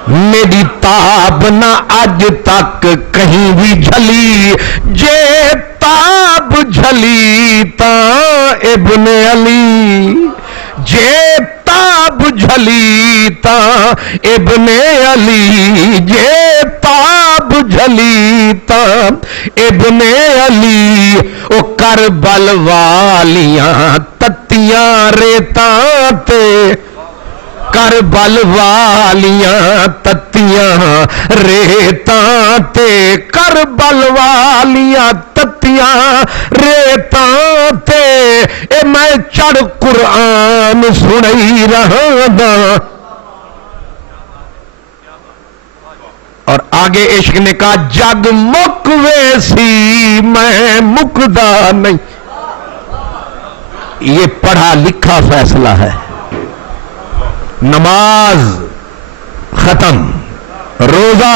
میری تاب نہ اج تک کہیں بھی جھلی جے تاب جھلی تا ابن علی جے تاب جھلی تا ابن علی جے تاب جھلی تا ابن علی او کربل والیاں تتیاں ریتاں تے کربل والیاں تتیاں ریتاں تے کربل والیاں تتیاں ریتاں تے اے میں چڑھ قرآن سنائی رہاں دا اور آگے عشق نے کہا جگ مک ویسی میں مکدا نہیں یہ پڑھا لکھا فیصلہ ہے نماز ختم روزہ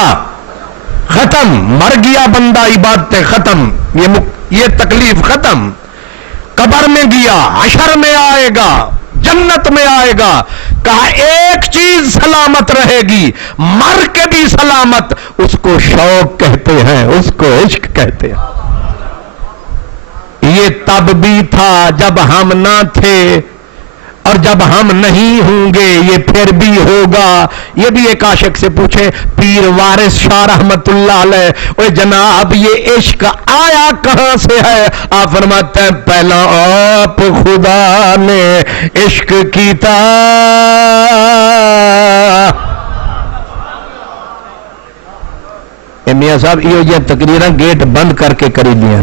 ختم مر گیا بندہ عبادتیں ختم یہ تکلیف ختم قبر میں گیا حشر میں آئے گا جنت میں آئے گا کہا ایک چیز سلامت رہے گی مر کے بھی سلامت اس کو شوق کہتے ہیں اس کو عشق کہتے ہیں یہ تب بھی تھا جب ہم نہ تھے اور جب ہم نہیں ہوں گے یہ پھر بھی ہوگا یہ بھی ایک عاشق سے پوچھے پیر وارث شاہ رحمت اللہ علیہ اوے جناب یہ عشق آیا کہاں سے ہے آپ فرماتے ہیں پہلا آپ خدا نے عشق کیتا میاں صاحب یہ تقریریں گیٹ بند کر کے کری دیا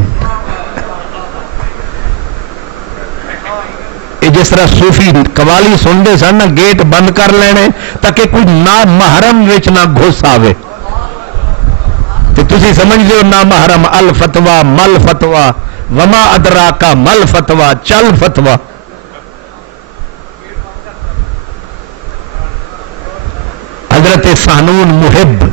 جس طرح صوفی قوالی سنتے سن گیٹ بند کر لینے تاکہ کوئی نہ محرم وچ نہ گھس آوے تے تسی سمجھ لو نہ محرم الفتوا مل فتوا وما ادراکا مل فتوا چل فتوا حضرت سانون محب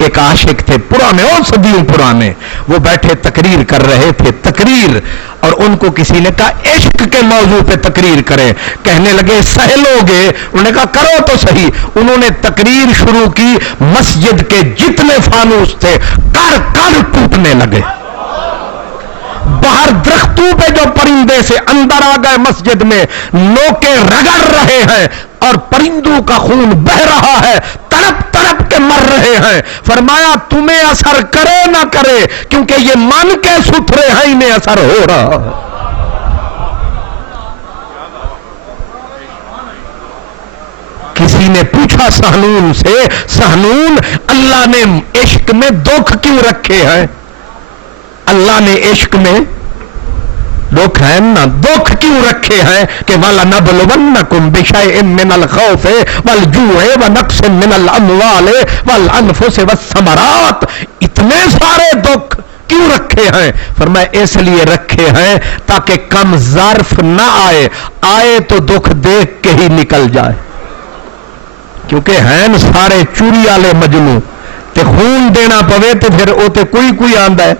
ایک عاشق تھے پرانے اور صدیوں پرانے، وہ بیٹھے تقریر کر رہے تھے، تقریر، اور ان کو کسی نے کہا عشق کے موضوع پہ تقریر کریں، کہنے لگے سہلو گے، انہوں نے کہا کرو تو صحیح، انہوں نے تقریر شروع کی، مسجد کے جتنے فانوس تھے کر کر ٹوٹنے لگے، باہر درختوں پہ جو پرندے سے اندر آ گئے مسجد میں، نوکے رگڑ رہے ہیں اور پرندوں کا خون بہ رہا ہے، تڑپ تڑپ کے مر رہے ہیں۔ فرمایا تمہیں اثر کرے نہ کرے، کیونکہ یہ من کے ستھرے ہیں، انہیں اثر ہو رہا ہے۔ کسی نے پوچھا سہنون سے، سہنون اللہ نے عشق میں دکھ کیوں رکھے ہیں؟ اللہ نے عشق میں دکھ ہے نا، دکھ کیوں رکھے ہیں کہ وَلَنَبْلُوَنَّكُمْ بِشَيْءٍ مِّنَ الْخَوْفِ وَالْجُوعِ وَنَقْصٍ مِّنَ الْأَمْوَالِ وَالْأَنفُسِ وَالثَّمَرَاتِ، اتنے سارے دکھ کیوں رکھے ہیں؟ فرمایا اس لیے رکھے ہیں تاکہ کم ظرف نہ آئے، آئے تو دکھ دیکھ کے ہی نکل جائے، کیونکہ ہیں سارے چوری والے مجنوں، تے خون دینا پوے تو پھر وہ تو کوئی آندا ہے۔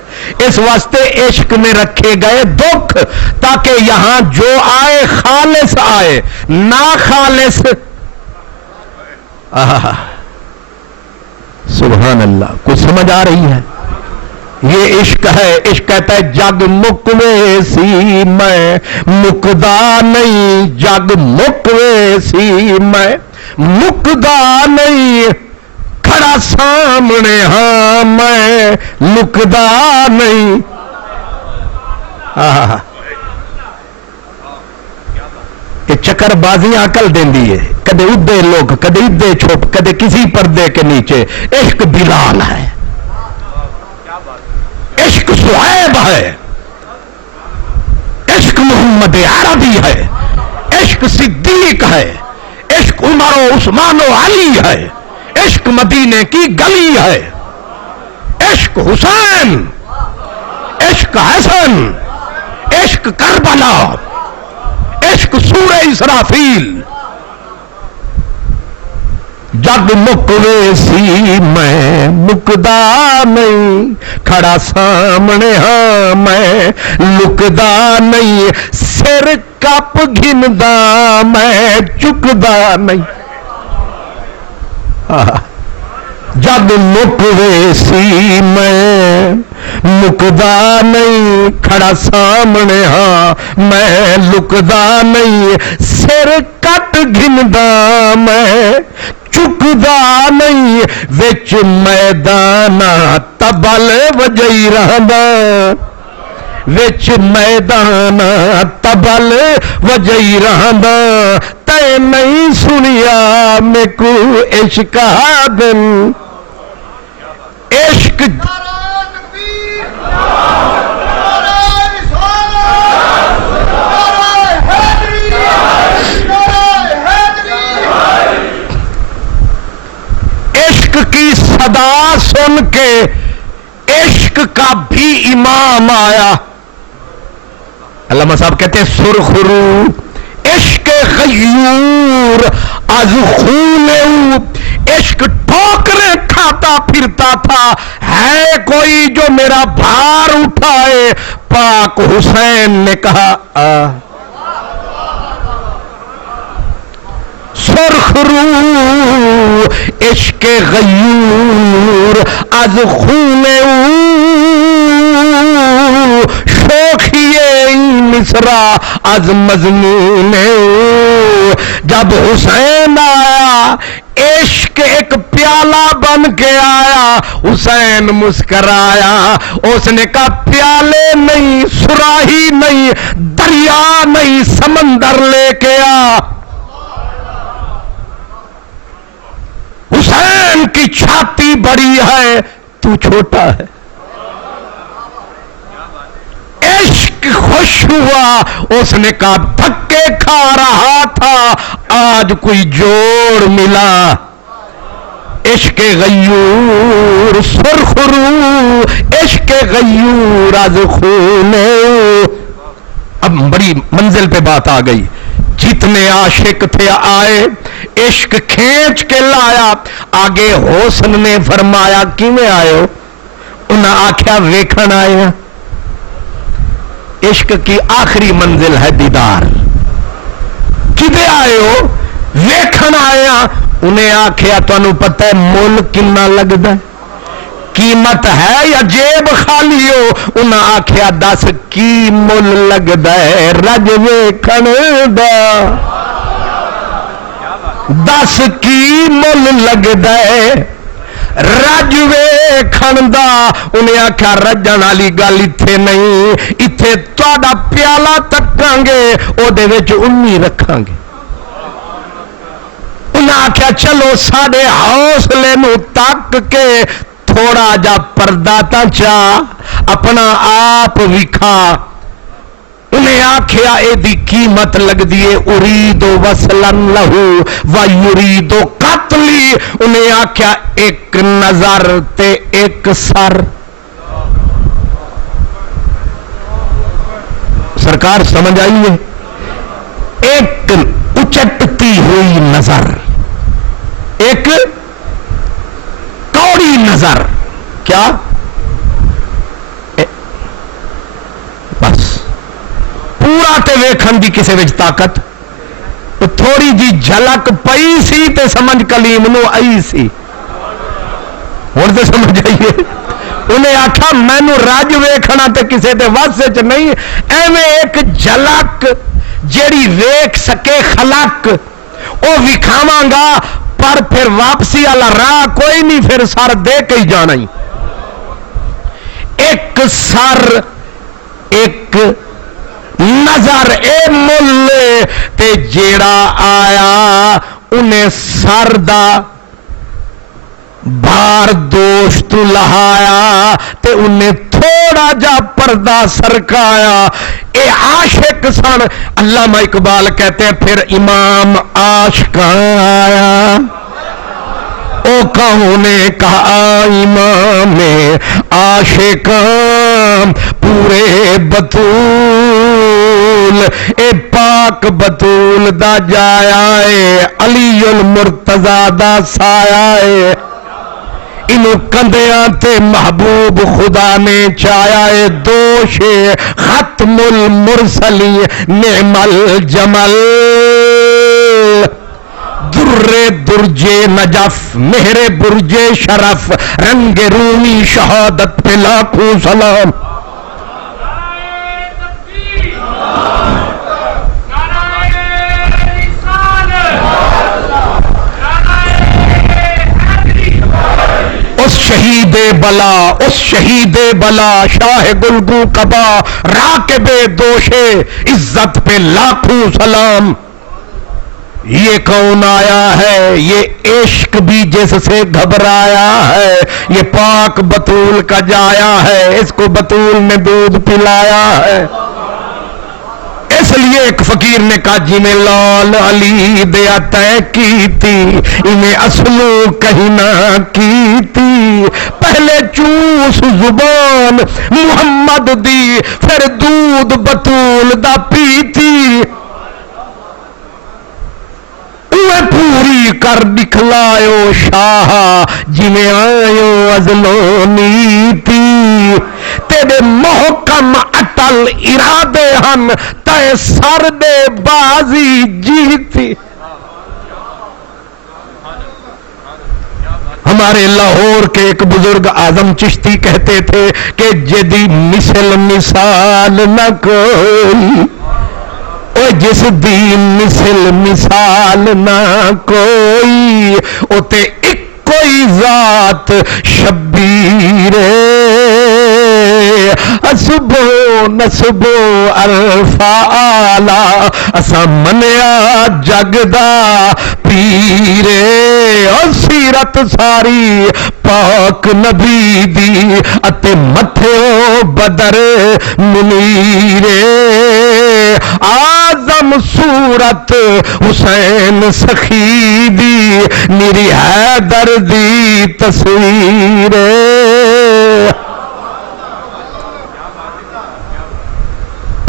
اس واسطے عشق میں رکھے گئے دکھ، تاکہ یہاں جو آئے خالص آئے، نہ خالص سبحان اللہ، کچھ سمجھ آ رہی ہے؟ یہ عشق ہے۔ عشق کہتا ہے جگ مکوے سی میں مکدا نہیں، جگ مکوے سی میں مکدا نہیں، کھڑا سامنے ہاں میں لکدا نہیں۔ یہ چکر بازیاں عقل دیندی ہے، کدے ادے لوگ، کدے ادے چھپ، کدے کسی پردے کے نیچے۔ عشق بلال ہے، عشق صہیب ہے، عشق محمد عربی ہے، عشق صدیق ہے، عشق عمر و عثمان و علی ہے، عشق مدینے کی گلی ہے، عشق حسین، عشق حسن، عشق کربلا، عشق سورہ اسرافیل۔ جگ مکوے سی میں مکدا نہیں، کھڑا سامنے ہاں میں لکدا نہیں، سر کپ گھندا میں چکدا نہیں۔ جگ مکوے سی میں مکدا نہیں، کھڑا سامنے ہاں میں لکدا نہیں، سر کٹ گھندا میں چکدا نہیں، وچ میدان تبل وجائی رہندا، وچ میدان تبل وجائی رہندا، تے نہیں سنیا میں کو عشق دن، عشق عشق کی صدا سن کے عشق کا بھی امام آیا۔ علامہ صاحب کہتے ہیں سرخ رو عشق غیور از خون او، عشق ٹھوکریں کھاتا پھرتا تھا، ہے کوئی جو میرا بھار اٹھائے؟ پاک حسین نے کہا سرخ رو عشق غیور از خون او، شوخیے مصرا از مضمون او۔ جب حسین آیا عشق ایک پیالہ بن کے آیا، حسین مسکرایا، اس نے کہا پیالے نہیں، سراہی نہیں، دریا نہیں، سمندر لے کے آ۔ حسین کی چھاتی بڑی ہے، تو چھوٹا ہے۔ عشق خوش ہوا، اس نے کہا دھکے کھا رہا تھا، آج کوئی جوڑ ملا۔ عشق غیور سرخ رو عشق غیور از خون۔ اب بڑی منزل پہ بات آ گئی، جتنے جتنے عاشق تھے آئے، عشق کھینچ کے لایا، آگے حسن نے فرمایا کیویں آئے ہو؟ انہاں آکھیا ویکھن آئے ہیں۔ عشق کی آخری منزل ہے دیدار۔ کدے آئے ہو؟ ویکھن آئے ہیں۔ انہیں آکھیا تانوں پتہ ہے مول کنا لگدا ہے؟ قیمت ہے یا جیب خالی ہو؟ انہاں آکھیا دس کی مول لگدا ہے رج ویکھن دا، دس کی مول لگدا ہے رج ویکھن دا۔ انہیں آکھیا رجن والی گل ایتھے نہیں، ایتھے تہاڈا پیالہ تکاں گے او دے وچ انی رکھاں گے۔ انہیں آکھیا چلو ساڈے حوصلے نو تک کے تھوڑا جا پردہ تا چا اپنا آپ وکھا۔ انہیں آکھیا اے دی قیمت لگ دیے ارید وصلن لہو و یرید قتلی۔ انہیں آکھیا ایک نظر تے ایک سر۔ سرکار سمجھ آئی ہے؟ ایک اچٹتی ہوئی نظر، ایک کوڑی نظر، کیا بس پورا تے ویکھن دی کسے وچ طاقت، تھوڑی جی جھلک پئی سی تے سمجھ کلیم نو آئی سی۔ ہن تے سمجھ آئیے؟ انہیں آکھا مینوں رج ویکھنا تے کسے دے وس وچ نہیں، ایویں ایک جھلک جیڑی ویکھ سکے خلق او وکھاواں گا، پر پھر واپسی والا راہ کوئی نہیں، پھر سر دے کے ہی جانا ہی۔ ایک سر ایک نظر اے مل تے جیڑا آیا انہیں سر دا بار دوست لہایا تے انہیں تھوڑا جا پردہ سرکایا۔ اے عاشق سن۔ علامہ اقبال کہتے ہیں پھر امام عاشقاں آیا، او کہوں نے کہا امام عاشقاں پورے بطول، اے پاک بطول دا جایا اے علی المرتضی دا سایہ اے، انہوں کندیاں تے محبوب خدا نے چایا اے دوش ختم المرسلین نعم الجمل، در درج نجف مہر برج شرف رنگ رومی شہادت پہ لاکھوں سلام۔ اس شہید بلا، اس شہید بلا شاہ گلگو قبا راکب دوشے عزت پہ لاکھوں سلام۔ یہ کون آیا ہے؟ یہ عشق بھی جس سے گھبرایا ہے، یہ پاک بطول کا جایا ہے، اس کو بطول نے دودھ پلایا ہے۔ اس لیے ایک فقیر نے کہا جی میں لال علی دیا طے کی تھی انہیں اصلو کہیں نہ کی تھی، پہلے چوس زبان محمد دی پھر دودھ بطول دا پیتی، پوری کر دکھلایو شاہ جنہیں آئیو ازلو نیتی، تیرے محکم اٹل ارادے ہن تے سر دے بازی جیتی۔ ہمارے لاہور کے ایک بزرگ اعظم چشتی کہتے تھے کہ جدی مثل مثال نہ کوئی، او جس دی مثل مثال نہ کوئی، او تے ایک کوئی ذات شبیر اسبو نسبو الفالا، اسا منیا جگدا پیرے، اور سیرت ساری پاک نبی دی اتے متھیو بدر منیرے، آزم صورت حسین سخی دی میری حیدر دی تصویر،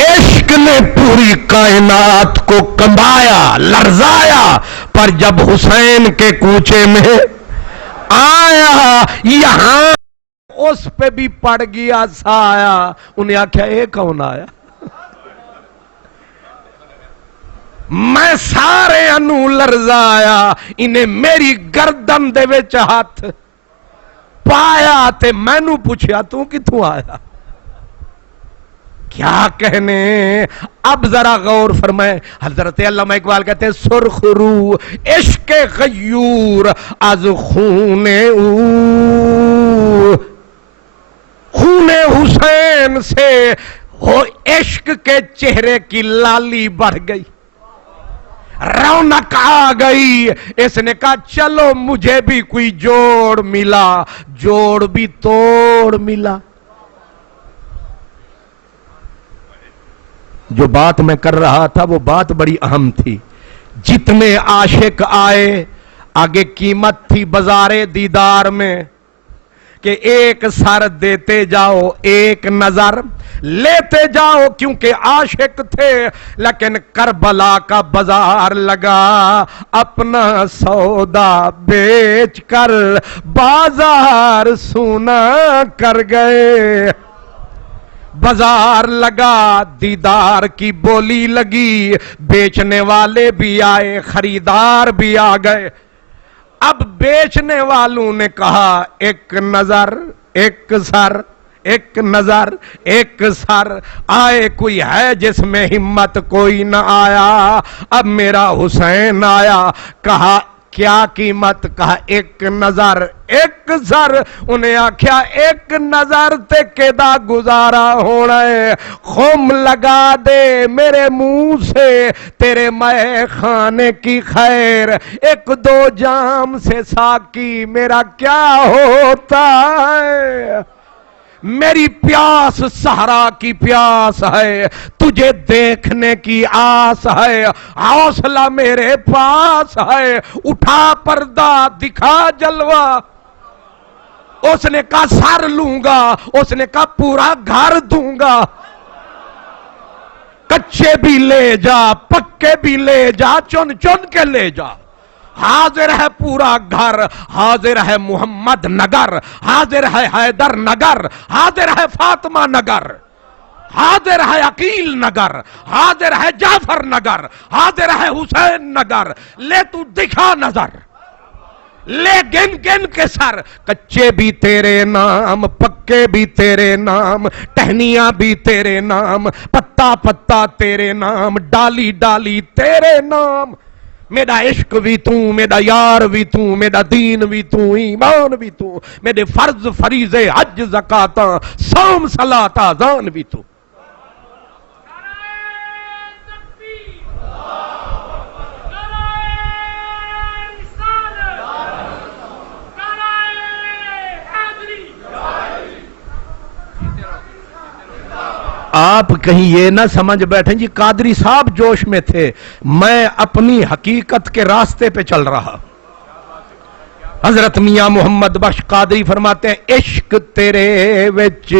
عشق نے پوری کائنات کو کمبایا لرزایا، پر جب حسین کے کوچے میں آیا یہاں اس پہ بھی پڑ گیا سایہ۔ انہیں آکھیا اے کون آیا؟ میں سارے انو لرزایا، انہیں میری گردن دے وچ ہاتھ پایا تے میں نو پوچھیا تو کتوں آیا؟ کیا کہنے؟ اب ذرا غور فرمائے، حضرت علامہ اقبال کہتے ہیں سرخ رو عشق غیور از خون خون حسین سے ہو عشق کے چہرے کی لالی بڑھ گئی، رونق آ گئی۔ اس نے کہا چلو مجھے بھی کوئی جوڑ ملا، جوڑ بھی توڑ ملا۔ جو بات میں کر رہا تھا وہ بات بڑی اہم تھی۔ جتنے عاشق آئے آگے قیمت تھی بازار دیدار میں کہ ایک سر دیتے جاؤ ایک نظر لیتے جاؤ، کیونکہ عاشق تھے، لیکن کربلا کا بازار لگا، اپنا سودا بیچ کر بازار سونا کر گئے۔ بازار لگا، دیدار کی بولی لگی، بیچنے والے بھی آئے، خریدار بھی آ گئے۔ اب بیچنے والوں نے کہا ایک نظر ایک سر، ایک نظر ایک سر، آئے کوئی ہے جس میں ہمت کوئی نہ آیا۔ اب میرا حسین آیا، کہا کیا قیمت؟ کہا ایک نظر ایک سر۔ انہیں آکھیا ایک نظر تے کیدا گزارا ہونا ہے، خم لگا دے میرے منہ سے تیرے مے خانے کی خیر، ایک دو جام سے ساقی میرا کیا ہوتا ہے؟ میری پیاس صحرا کی پیاس ہے، تجھے دیکھنے کی آس ہے، حوصلہ میرے پاس ہے، اٹھا پردہ دکھا جلوہ۔ اس نے کہا سر لوں گا، اس نے کہا پورا گھر دوں گا، کچے بھی لے جا پکے بھی لے جا، چن چن کے لے جا۔ حاضر ہے پورا گھر، حاضر ہے محمد نگر، حاضر ہے حیدر نگر، حاضر ہے فاطمہ نگر، حاضر ہے عقیل نگر، حاضر ہے جعفر نگر، حاضر ہے حسین نگر۔ لے تو دکھا نظر، لے گن گن کے سر، کچے بھی تیرے نام پکے بھی تیرے نام، ٹہنیاں بھی تیرے نام، پتا پتا تیرے نام، ڈالی ڈالی تیرے نام۔ میرا عشق بھی تو، میرا یار بھی تو، میرا دین بھی تو، ایمان بھی تو، میرے فرض فریضے حج زکاتاں صوم صلاۃ اذان بھی تو۔ آپ کہیں یہ نہ سمجھ بیٹھیں جی قادری صاحب جوش میں تھے، میں اپنی حقیقت کے راستے پہ چل رہا۔ حضرت میاں محمد بخش قادری فرماتے ہیں عشق تیرے وچ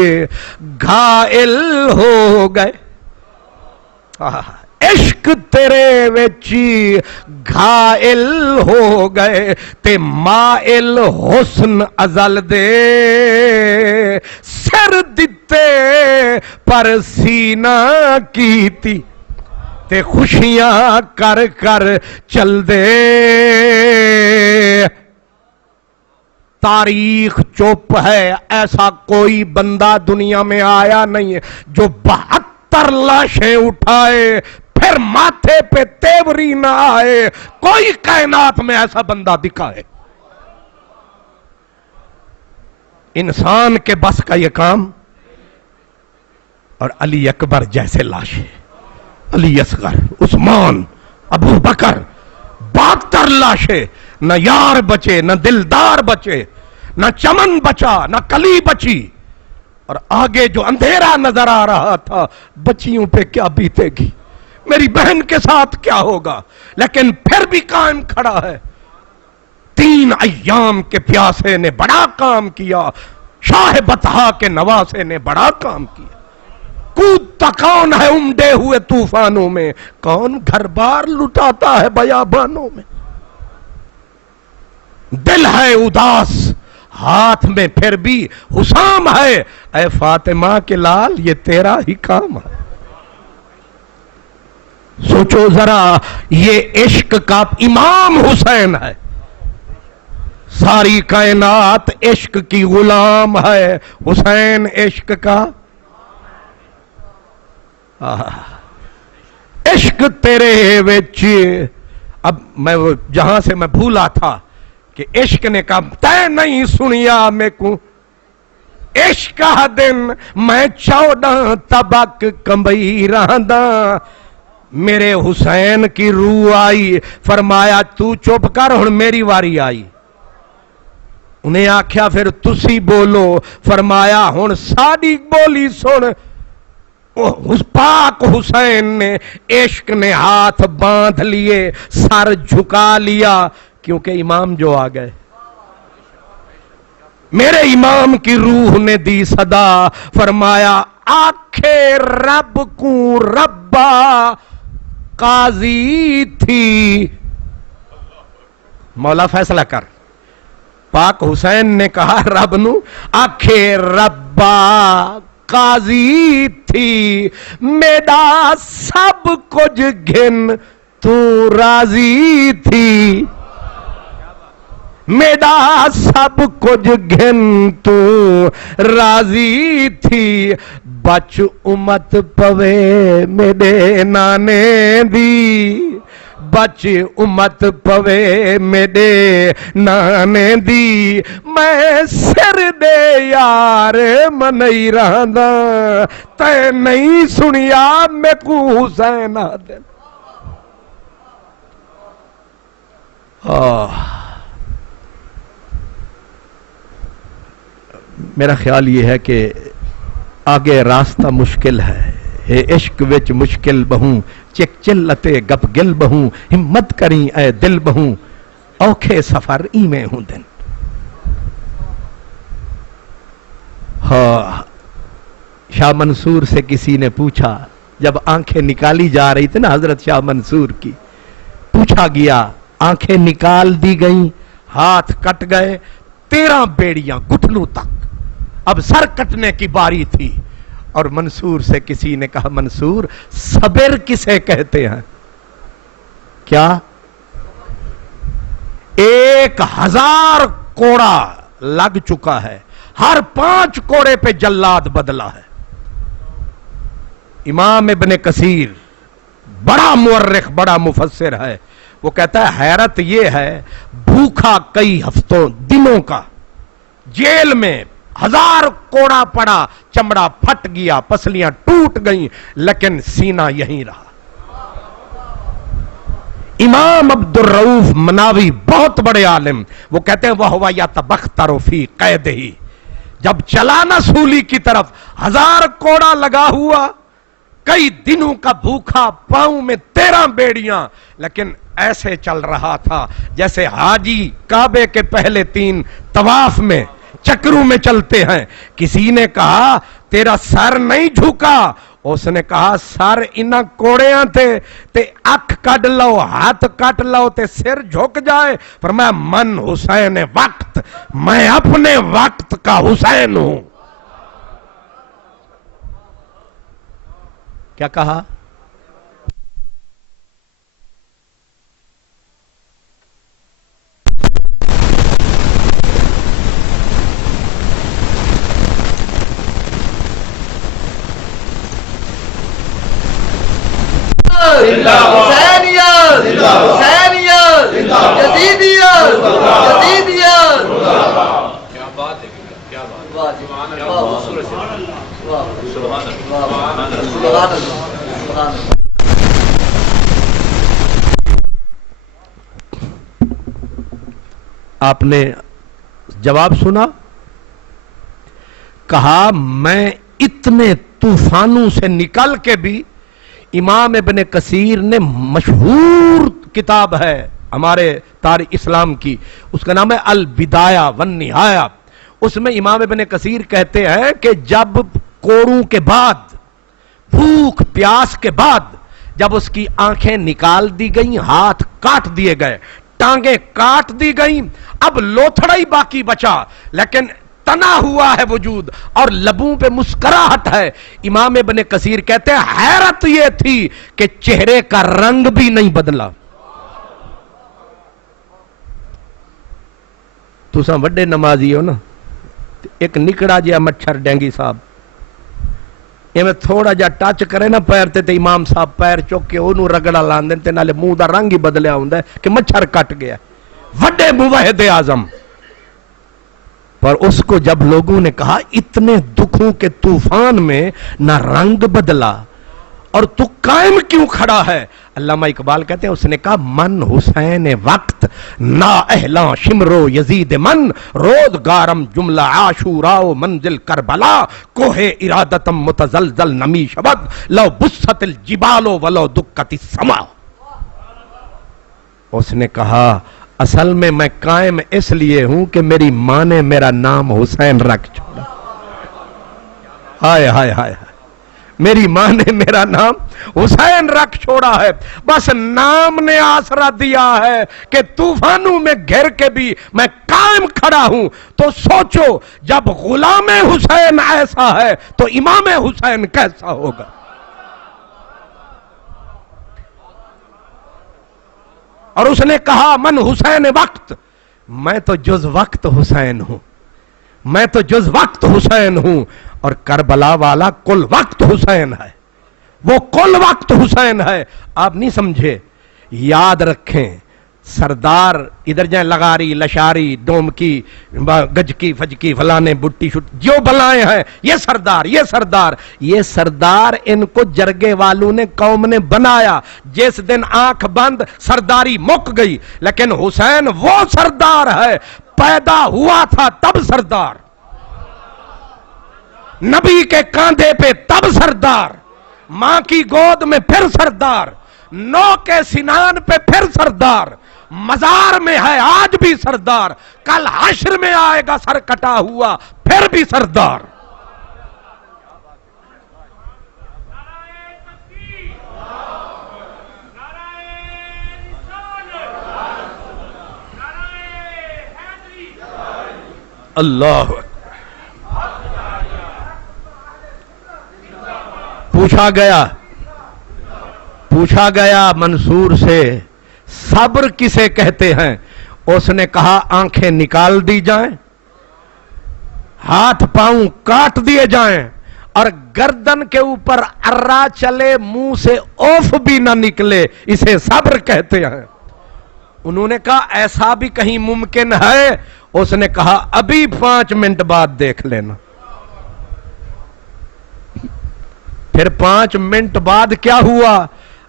گھائل ہو گئے، عشق تیرے وچ گھائل ہو گئے، تے مائل حسن ازل دے سر دتے پر سینہ کیتی، تے خوشیاں کر کر چل دے۔ تاریخ چپ ہے، ایسا کوئی بندہ دنیا میں آیا نہیں ہے جو 72 لاشیں اٹھائے پھر ماتھے پہ تیوری نہ آئے۔ کوئی کائنات میں ایسا بندہ دکھائے۔ انسان کے بس کا یہ کام، اور علی اکبر جیسے لاشیں، علی اصغر، عثمان، ابو بکر، 72 لاشیں، نہ یار بچے، نہ دلدار بچے، نہ چمن بچا، نہ کلی بچی، اور آگے جو اندھیرا نظر آ رہا تھا بچیوں پہ کیا بیتے گی، میری بہن کے ساتھ کیا ہوگا، لیکن پھر بھی قائم کھڑا ہے۔ 3 ایام کے پیاسے نے بڑا کام کیا، شاہ بطحا کے نواسے نے بڑا کام کیا۔ کودتا کون ہے امڈے ہوئے طوفانوں میں؟ کون گھر بار لٹاتا ہے بیابانوں میں؟ دل ہے اداس ہاتھ میں پھر بھی حسام ہے، اے فاطمہ کے لال یہ تیرا ہی کام ہے۔ سوچو ذرا، یہ عشق کا امام حسین ہے، ساری کائنات عشق کی غلام ہے، حسین عشق کا عشق تیرے وچ۔ اب میں جہاں سے میں بھولا تھا کہ عشق نے کہا تے نہیں سنیا میں کو عشق کا دن میں 14 طبق کمبئی رہندا، میرے حسین کی روح آئی، فرمایا تو چپ کر ہن میری واری آئی۔ انہیں آکھیا پھر تسی بولو، فرمایا ہن ساڈی بولی سن۔ اس پاک حسین نے عشق نے ہاتھ باندھ لیے، سر جھکا لیا، کیونکہ امام جو آ گئے۔ میرے امام کی روح نے دی صدا، فرمایا آنکھے رب کو ربا قاضی تھی۔ مولا فیصلہ کر۔ پاک حسین نے کہا رب نو آنکھے ربا قاضی تھی، میرا سب کچھ گھن تو راضی تھی، میرا سب کچھ گھن تو راضی تھی، بچ امت پوے میرے نانے دی، بچ امت پوے میرے نانے دی، میں سر دے یار منئی رہندا، تے نہیں سنیا میں کو حسین آدن۔ میرا خیال یہ ہے کہ آگے راستہ مشکل ہے، اے عشق وچ مشکل بہوں، چک چلتے گپ گل بہوں، ہمت کریں اے دل بہوں، اوکھے سفر ای میں ہوں دن۔ شاہ منصور سے کسی نے پوچھا، جب آنکھیں نکالی جا رہی تھی نا حضرت شاہ منصور کی، پوچھا گیا آنکھیں نکال دی گئیں، ہاتھ کٹ گئے، 13 بیڑیاں گھٹنوں تک، اب سر کٹنے کی باری تھی، اور منصور سے کسی نے کہا منصور صبر کسے کہتے ہیں؟ کیا 1000 کوڑا لگ چکا ہے، ہر 5 کوڑے پہ جلاد بدلا ہے۔ امام ابن کثیر بڑا مورخ بڑا مفسر ہے، وہ کہتا ہے حیرت یہ ہے بھوکا کئی ہفتوں دنوں کا، جیل میں 1000 کوڑا پڑا، چمڑا پھٹ گیا، پسلیاں ٹوٹ گئیں، لیکن سینہ یہیں رہا۔ امام عبد الرؤف مناوی بہت بڑے عالم، وہ کہتے ہیں وَهُوَ يَتَبَخْتَرُ فِي قَيْدِهِ، جب چلا نا سولی کی طرف 1000 کوڑا لگا ہوا، کئی دنوں کا بھوکا، پاؤں میں 13 بیڑیاں، لیکن ایسے چل رہا تھا جیسے حاجی کعبے کے پہلے 3 طواف میں چکروں میں چلتے ہیں۔ کسی نے کہا تیرا سر نہیں جھکا، اس نے کہا سر انہاں کوڑیاں تھے تے اکھ کٹ لو، ہاتھ کٹ لو تے سر جھک جائے۔ فرمایا من حسین وقت، میں اپنے وقت کا حسین ہوں۔ کیا کہا؟ آپ نے جواب سنا؟ کہا میں اتنے طوفانوں سے نکل کے بھی، امام ابن کثیر نے مشہور کتاب ہے ہمارے تاریخ اسلام کی، اس کا نام ہے البدایہ والنہایہ، اس میں امام ابن کثیر کہتے ہیں کہ جب کوڑوں کے بعد بھوک پیاس کے بعد جب اس کی آنکھیں نکال دی گئیں، ہاتھ کاٹ دیے گئے، ٹانگیں کاٹ دی گئیں، اب لوتھڑا ہی باقی بچا، لیکن تنا ہوا ہے وجود اور لبوں پہ مسکراہٹ ہے۔ امام ابن کثیر کہتے ہیں حیرت یہ تھی کہ چہرے کا رنگ بھی نہیں بدلا۔ تساں وڈے نمازی ہو نا، ایک نکڑا جہا مچھر ڈینگی صاحب ایویں تھوڑا جا ٹچ کرے نا پیر تے امام صاحب پیر چک کے انہوں رگڑا لاندے تے نالے منہ دا رنگ ہی بدلیا ہوندا ہے کہ مچھر کٹ گیا۔ وڈے موحد اعظم، پر اس کو جب لوگوں نے کہا اتنے دکھوں کے طوفان میں نہ رنگ بدلا اور تو قائم کیوں کھڑا ہے؟ علامہ اقبال کہتے ہیں اس نے کہا من حسین وقت نا اہلاں شمرو یزید من روزگارم جملہ عاشوراء منزل کربلا کوہ ارادتم متزلزل نمی شبد لو بست الجبال ولو دکت السما۔ اس نے کہا اصل میں قائم اس لیے ہوں کہ میری ماں نے میرا نام حسین رکھ چھوڑا۔ ہائے ہائے ہائے، میری ماں نے میرا نام حسین رکھ چھوڑا ہے، بس نام نے آسرا دیا ہے کہ طوفانوں میں گھر کے بھی میں قائم کھڑا ہوں۔ تو سوچو جب غلام حسین ایسا ہے تو امام حسین کیسا ہوگا؟ اور اس نے کہا من حسین وقت، میں تو جز وقت حسین ہوں، میں تو جز وقت حسین ہوں، اور کربلا والا کل وقت حسین ہے، وہ کل وقت حسین ہے۔ آپ نہیں سمجھے، یاد رکھیں سردار ادھر جائیں لغاری لشاری ڈومکی گجکی فجکی فلانے بٹی شٹ جو بلائیں ہیں، یہ سردار یہ سردار یہ سردار، ان کو جرگے والوں نے قوم نے بنایا۔ جس دن آنکھ بند سرداری مک گئی، لیکن حسین وہ سردار ہے، پیدا ہوا تھا تب سردار، نبی کے کاندھے پہ تب سردار، ماں کی گود میں پھر سردار، نو کے سنان پہ پھر سردار، مزار میں ہے آج بھی سردار، کل حشر میں آئے گا سر کٹا ہوا پھر بھی سردار۔ اللہ پوچھا گیا منصور سے صبر کسے کہتے ہیں؟ اس نے کہا آنکھیں نکال دی جائیں، ہاتھ پاؤں کاٹ دیے جائیں، اور گردن کے اوپر ارا چلے، منہ سے اوف بھی نہ نکلے، اسے صبر کہتے ہیں۔ انہوں نے کہا ایسا بھی کہیں ممکن ہے؟ اس نے کہا ابھی 5 منٹ بعد دیکھ لینا۔ پھر 5 منٹ بعد کیا ہوا؟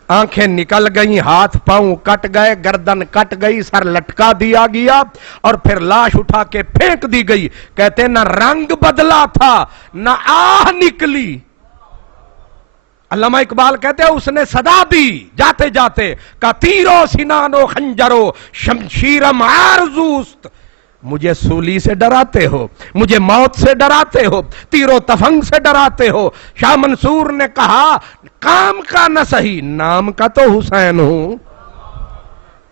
آنکھیں نکل گئیں، ہاتھ پاؤں کٹ گئے، گردن کٹ گئی، سر لٹکا دیا گیا، اور پھر لاش اٹھا کے پھینک دی گئی۔ کہتے نہ رنگ بدلا تھا نہ آہ نکلی۔ علامہ اقبال کہتے ہیں اس نے صدا دی جاتے جاتے، کا تیرو سنانو خنجرو شمشیرم آرزوست۔ مجھے سولی سے ڈراتے ہو، مجھے موت سے ڈراتے ہو، تیرو تفنگ سے ڈراتے ہو۔ شاہ منصور نے کہا کام کا نہ صحیح، نام کا تو حسین ہوں۔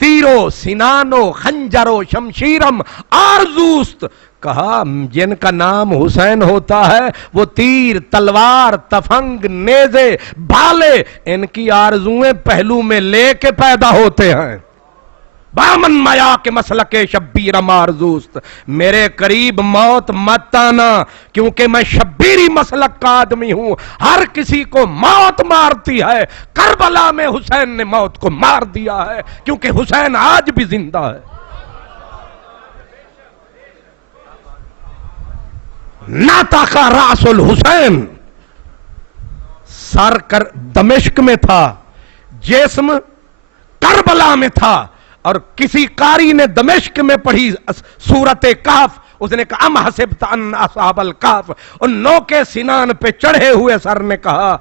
تیرو سنانو خنجرو شمشیرم آرزوست، کہا جن کا نام حسین ہوتا ہے وہ تیر تلوار تفنگ نیزے بھالے ان کی آرزویں پہلو میں لے کے پیدا ہوتے ہیں۔ بامن میا کے مسلک شبیر مارزوست، میرے قریب موت مت آنا کیونکہ میں شبیری مسلک کا آدمی ہوں، ہر کسی کو موت مارتی ہے۔ کربلا میں حسین نے موت کو مار دیا ہے کیونکہ حسین آج بھی زندہ ہے۔ ناتا کا راس الحسین، سر دمشق میں تھا، جسم کربلا میں تھا، اور کسی قاری نے دمشق میں پڑھی سورت کہف، اس نے کہا ام حسبت ان اصحاب الکہف، ان 9 کے سنان پہ چڑھے ہوئے سر نے کہا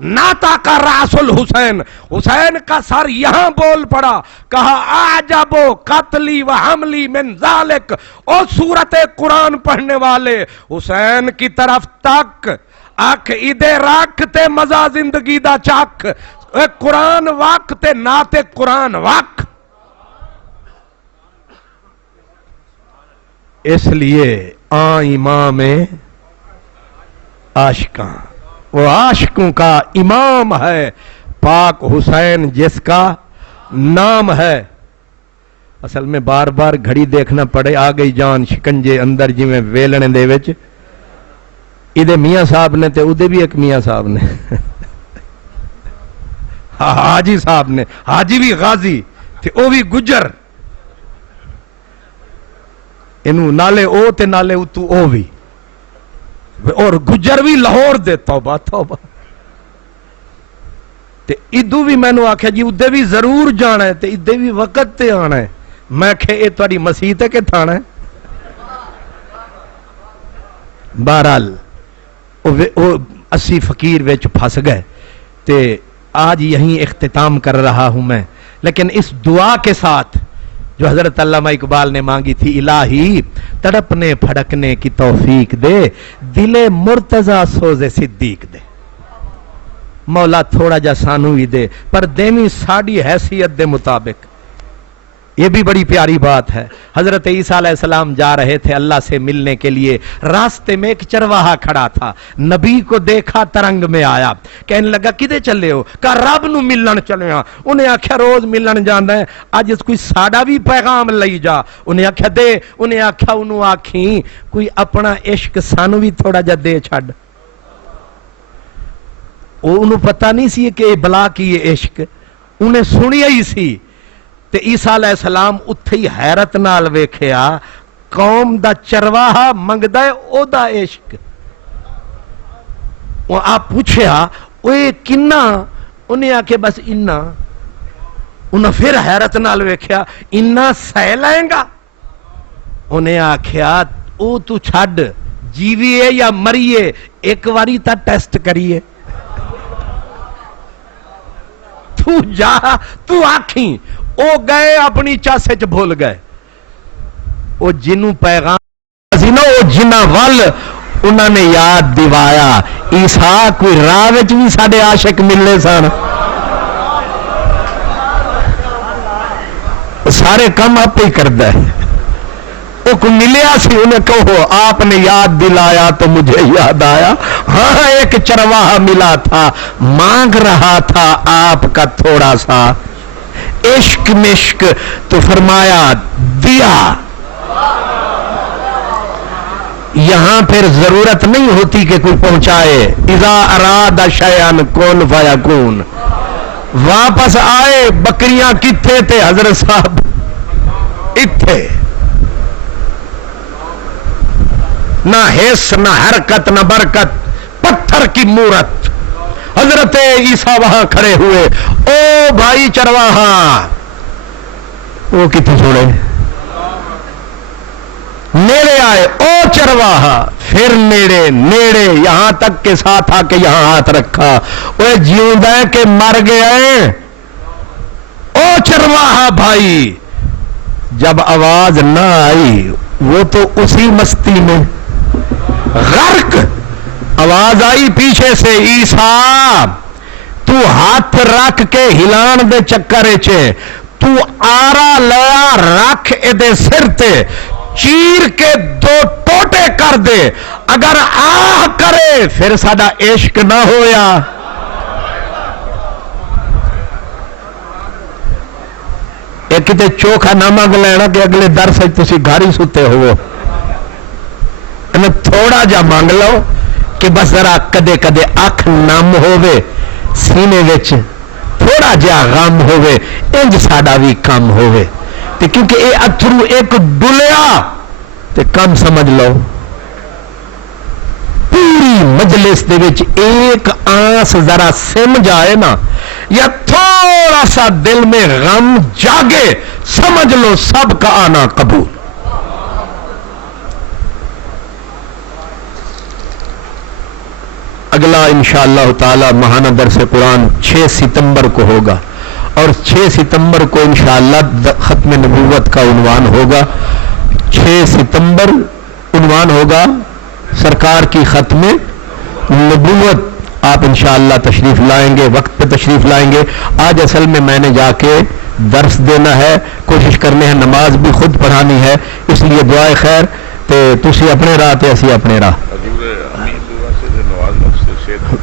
ناتا کا راس الحسین، حسین کا سر یہاں بول پڑا، کہا اعجبو قتلی و حملی من ذالک۔ او سورت قرآن پڑھنے والے حسین کی طرف تک، اکھ ادے رکھ تے مزہ زندگی دا چک، اے قرآن وق تے نعت قرآن وق۔ اس لیے امام عاشقاں، وہ عاشقوں کا امام ہے پاک حسین جس کا نام ہے۔ اصل میں بار بار گھڑی دیکھنا پڑے، آ گئی جان شکنجے اندر جی میں ویلنے دے وچ، ادھے میاں صاحب نے تے ادھے بھی ایک میاں صاحب نے حاجی صاحب نے، حاجی بھی غازی تے او بھی گجر، انہوں نالے او تے نالے اتو او بھی، اور گجر بھی لاہور دے، توبہ توبہ۔ تے ادو بھی میں نے آکھیا جی ادھے بھی ضرور جانا ہے تے ادھے بھی وقت تے آنا ہے، میں کہ اے تہاڈی مسیت ہے کہ تھانا ہے؟ بہرحال اسی فقیر وچ پھنس گئے تے آج یہیں اختتام کر رہا ہوں میں، لیکن اس دعا کے ساتھ جو حضرت علامہ اقبال نے مانگی تھی، الہی تڑپنے پھڑکنے کی توفیق دے، دل مرتضی سوز صدیق دے، مولا تھوڑا جا سانو ہی دے پر دیویں ساڑی حیثیت دے مطابق۔ یہ بھی بڑی پیاری بات ہے۔ حضرت عیسیٰ علیہ السلام جا رہے تھے اللہ سے ملنے کے لیے، راستے میں ایک چرواہا کھڑا تھا، نبی کو دیکھا ترنگ میں آیا، کہنے لگا کدے چلے ہو؟ کہا رب نو ملن چلے ہاں۔ انہیں آکھیا روز ملن جانا ہے، اج کوئی ساڑا بھی پیغام لئی جا۔ انہیں آکھیا دے، انہیں آکھیا انہوں آکھیں کوئی اپنا عشق سانو بھی تھوڑا جا دے چھڑ۔ انہوں پتہ نہیں سی کہ بلا کی یہ عشق، انہیں سنیا ہی سی۔ تے عیسیٰ علیہ السلام اتھے ہی حیرت نال ویکھیا، قوم دا چرواہا منگدا ہے او دا عشق۔ وہ آپ پوچھیا اوے کنا؟ انہیں آکے بس انا۔ انہیں پھر حیرت نال ویکھیا، انا سہ لائیں گا؟ انہیں آکھیا او تو چھڈ، جیویے یا مریے ایک واری تا ٹیسٹ کریے۔ تو جا، تو آکھیں او گئے اپنی چاسے چ بھول گئے۔ او جنوں پیغام سی نا، او جنہ ول انہوں نے یاد دیوایا، عیسیٰ کوئی راہ وچ بھی ساڈے عاشق ملے سن، سارے کم آپ ہی کردا ہے۔ وہ کو ملیا سی، انہیں کہو آپ نے یاد دلایا تو مجھے یاد آیا، ہاں ایک چرواہا ملا تھا، مانگ رہا تھا آپ کا تھوڑا سا عشق مشک، تو فرمایا دیا۔ یہاں پھر ضرورت نہیں ہوتی کہ کوئی پہنچائے، اذا اراد شیئا کن فیکون۔ واپس آئے، بکریاں کتھے تھے حضرت صاحب؟ اتھے، نہ حس نہ حرکت نہ برکت، پتھر کی مورت۔ حضرت عیسیٰ وہاں کھڑے ہوئے، او بھائی چرواہا، وہ کتنے چھوڑے، نیڑے آئے، او چرواہا، پھر نیڑے نیڑے، یہاں تک کے ساتھ آ کے یہاں ہاتھ رکھا، وہ جیوندا ہے کہ مر گئے؟ او چرواہا بھائی۔ جب آواز نہ آئی، وہ تو اسی مستی میں غرق، آواز آئی پیچھے سے، عیسیٰ تو ہاتھ رکھ کے ہلان دے چکر چے، تو آرا لیا رکھ ادے سر تے، چیر کے دو ٹوٹے کر دے، اگر آہ کرے پھر ساڈا عشق نہ ہویا۔ ایک کتے چوکھا نہ مانگ لینا کہ اگلے در سے تسی گھاری ستے ہو، تھوڑا جا مانگ لو کہ بس ذرا کدے کدے اکھ نم ہووے، سینے وچ تھوڑا جا غم ہووے، انج ساڈا بھی کم ہووے، تے کیونکہ اے اتھرو ایک ڈلیا تے کم سمجھ لو۔ پوری مجلس دے وچ ایک آنس ذرا سم جائے نا، یا تھوڑا سا دل میں غم جاگے، سمجھ لو سب کا آنا قبول۔ اگلا انشاءاللہ تعالی ماہانہ درس قرآن 6 ستمبر کو ہوگا، اور 6 ستمبر کو انشاءاللہ ختم نبوت کا عنوان ہوگا۔ 6 ستمبر عنوان ہوگا سرکار کی ختم نبوت آپ انشاءاللہ تشریف لائیں گے، وقت پہ تشریف لائیں گے. آج اصل میں نے جا کے درس دینا ہے، کوشش کرنے ہے، نماز بھی خود پڑھانی ہے، اس لیے دعائے خیر تے تسی اپنے راہ تے اسی اپنے راہ.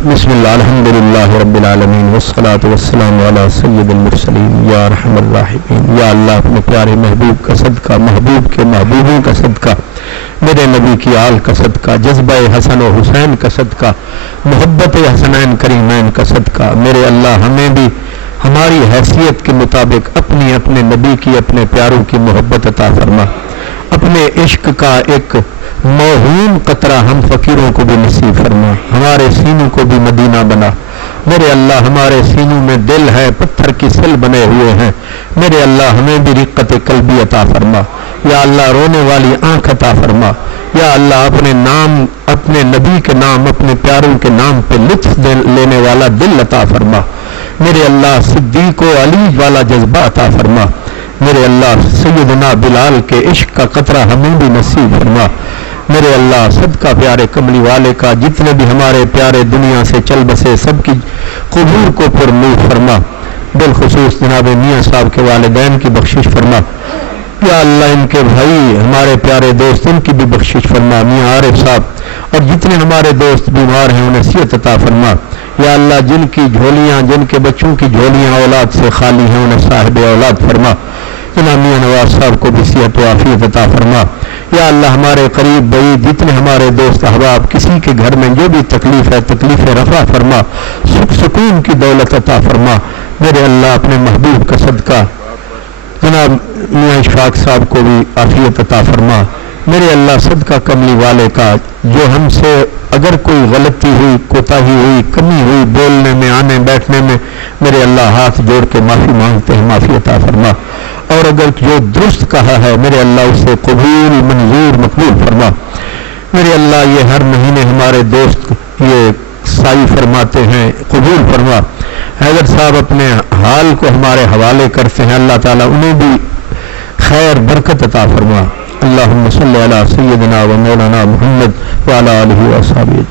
بسم اللہ الحمدللہ رب العالمین والصلاة والسلام علی سید المرسلین یا ارحم الراحمین. یا اللہ اپنے پیارے محبوب کا صدقہ، محبوب کے محبوبوں کا صدقہ، میرے نبی کی آل کا صدقہ، جذبہ حسن و حسین کا صدقہ، محبت حسنین کریمین کا صدقہ، میرے اللہ ہمیں بھی ہماری حیثیت کے مطابق اپنے نبی کی، اپنے پیاروں کی محبت عطا فرما. اپنے عشق کا ایک موہوم قطرہ ہم فقیروں کو بھی نصیب فرما. ہمارے سینوں کو بھی مدینہ بنا. میرے اللہ ہمارے سینوں میں دل ہے، پتھر کی سل بنے ہوئے ہیں. میرے اللہ ہمیں بھی رقت قلبی عطا فرما. یا اللہ رونے والی آنکھ عطا فرما. یا اللہ اپنے نام، اپنے نبی کے نام، اپنے پیاروں کے نام پہ لطف لینے والا دل عطا فرما. میرے اللہ صدیق و علی والا جذبہ عطا فرما. میرے اللہ سیدنا بلال کے عشق کا قطرہ ہمیں بھی نصیب فرما. میرے اللہ صدقہ پیارے کملی والے کا جتنے بھی ہمارے پیارے دنیا سے چل بسے سب کی قبور کو پر نور فرما. بالخصوص جناب میاں صاحب کے والدین کی بخشش فرما. یا اللہ ان کے بھائی ہمارے پیارے دوست ان کی بھی بخشش فرما. میاں عارف صاحب اور جتنے ہمارے دوست بیمار ہیں انہیں صحت عطا فرما. یا اللہ جن کی جھولیاں، جن کے بچوں کی جھولیاں اولاد سے خالی ہیں انہیں صاحب اولاد فرما. جناب میاں نواز صاحب کو بھی صحت و عافیت عطا فرما. یا اللہ ہمارے قریب بعید جتنے ہمارے دوست احباب کسی کے گھر میں جو بھی تکلیف ہے تکلیف رفع فرما. سکھ سکون کی دولت عطا فرما. میرے اللہ اپنے محبوب کا صدقہ جناب میاں اشفاق صاحب کو بھی عافیت عطا فرما. میرے اللہ صدقہ کملی والے کا جو ہم سے اگر کوئی غلطی ہوئی، کوتاہی ہوئی، کمی ہوئی بولنے میں، آنے بیٹھنے میں، میرے اللہ ہاتھ جوڑ کے معافی مانگتے ہیں، معافی عطا فرما. اور اگر جو درست کہا ہے میرے اللہ اسے قبول، منظور، مقبول فرما. میرے اللہ یہ ہر مہینے ہمارے دوست یہ سائی فرماتے ہیں، قبول فرما. حیدر صاحب اپنے حال کو ہمارے حوالے کرتے ہیں، اللہ تعالیٰ انہیں بھی خیر برکت عطا فرما. اللہم صلی علی سیدنا و مولانا محمد وعلی آلہ و اصحابہ.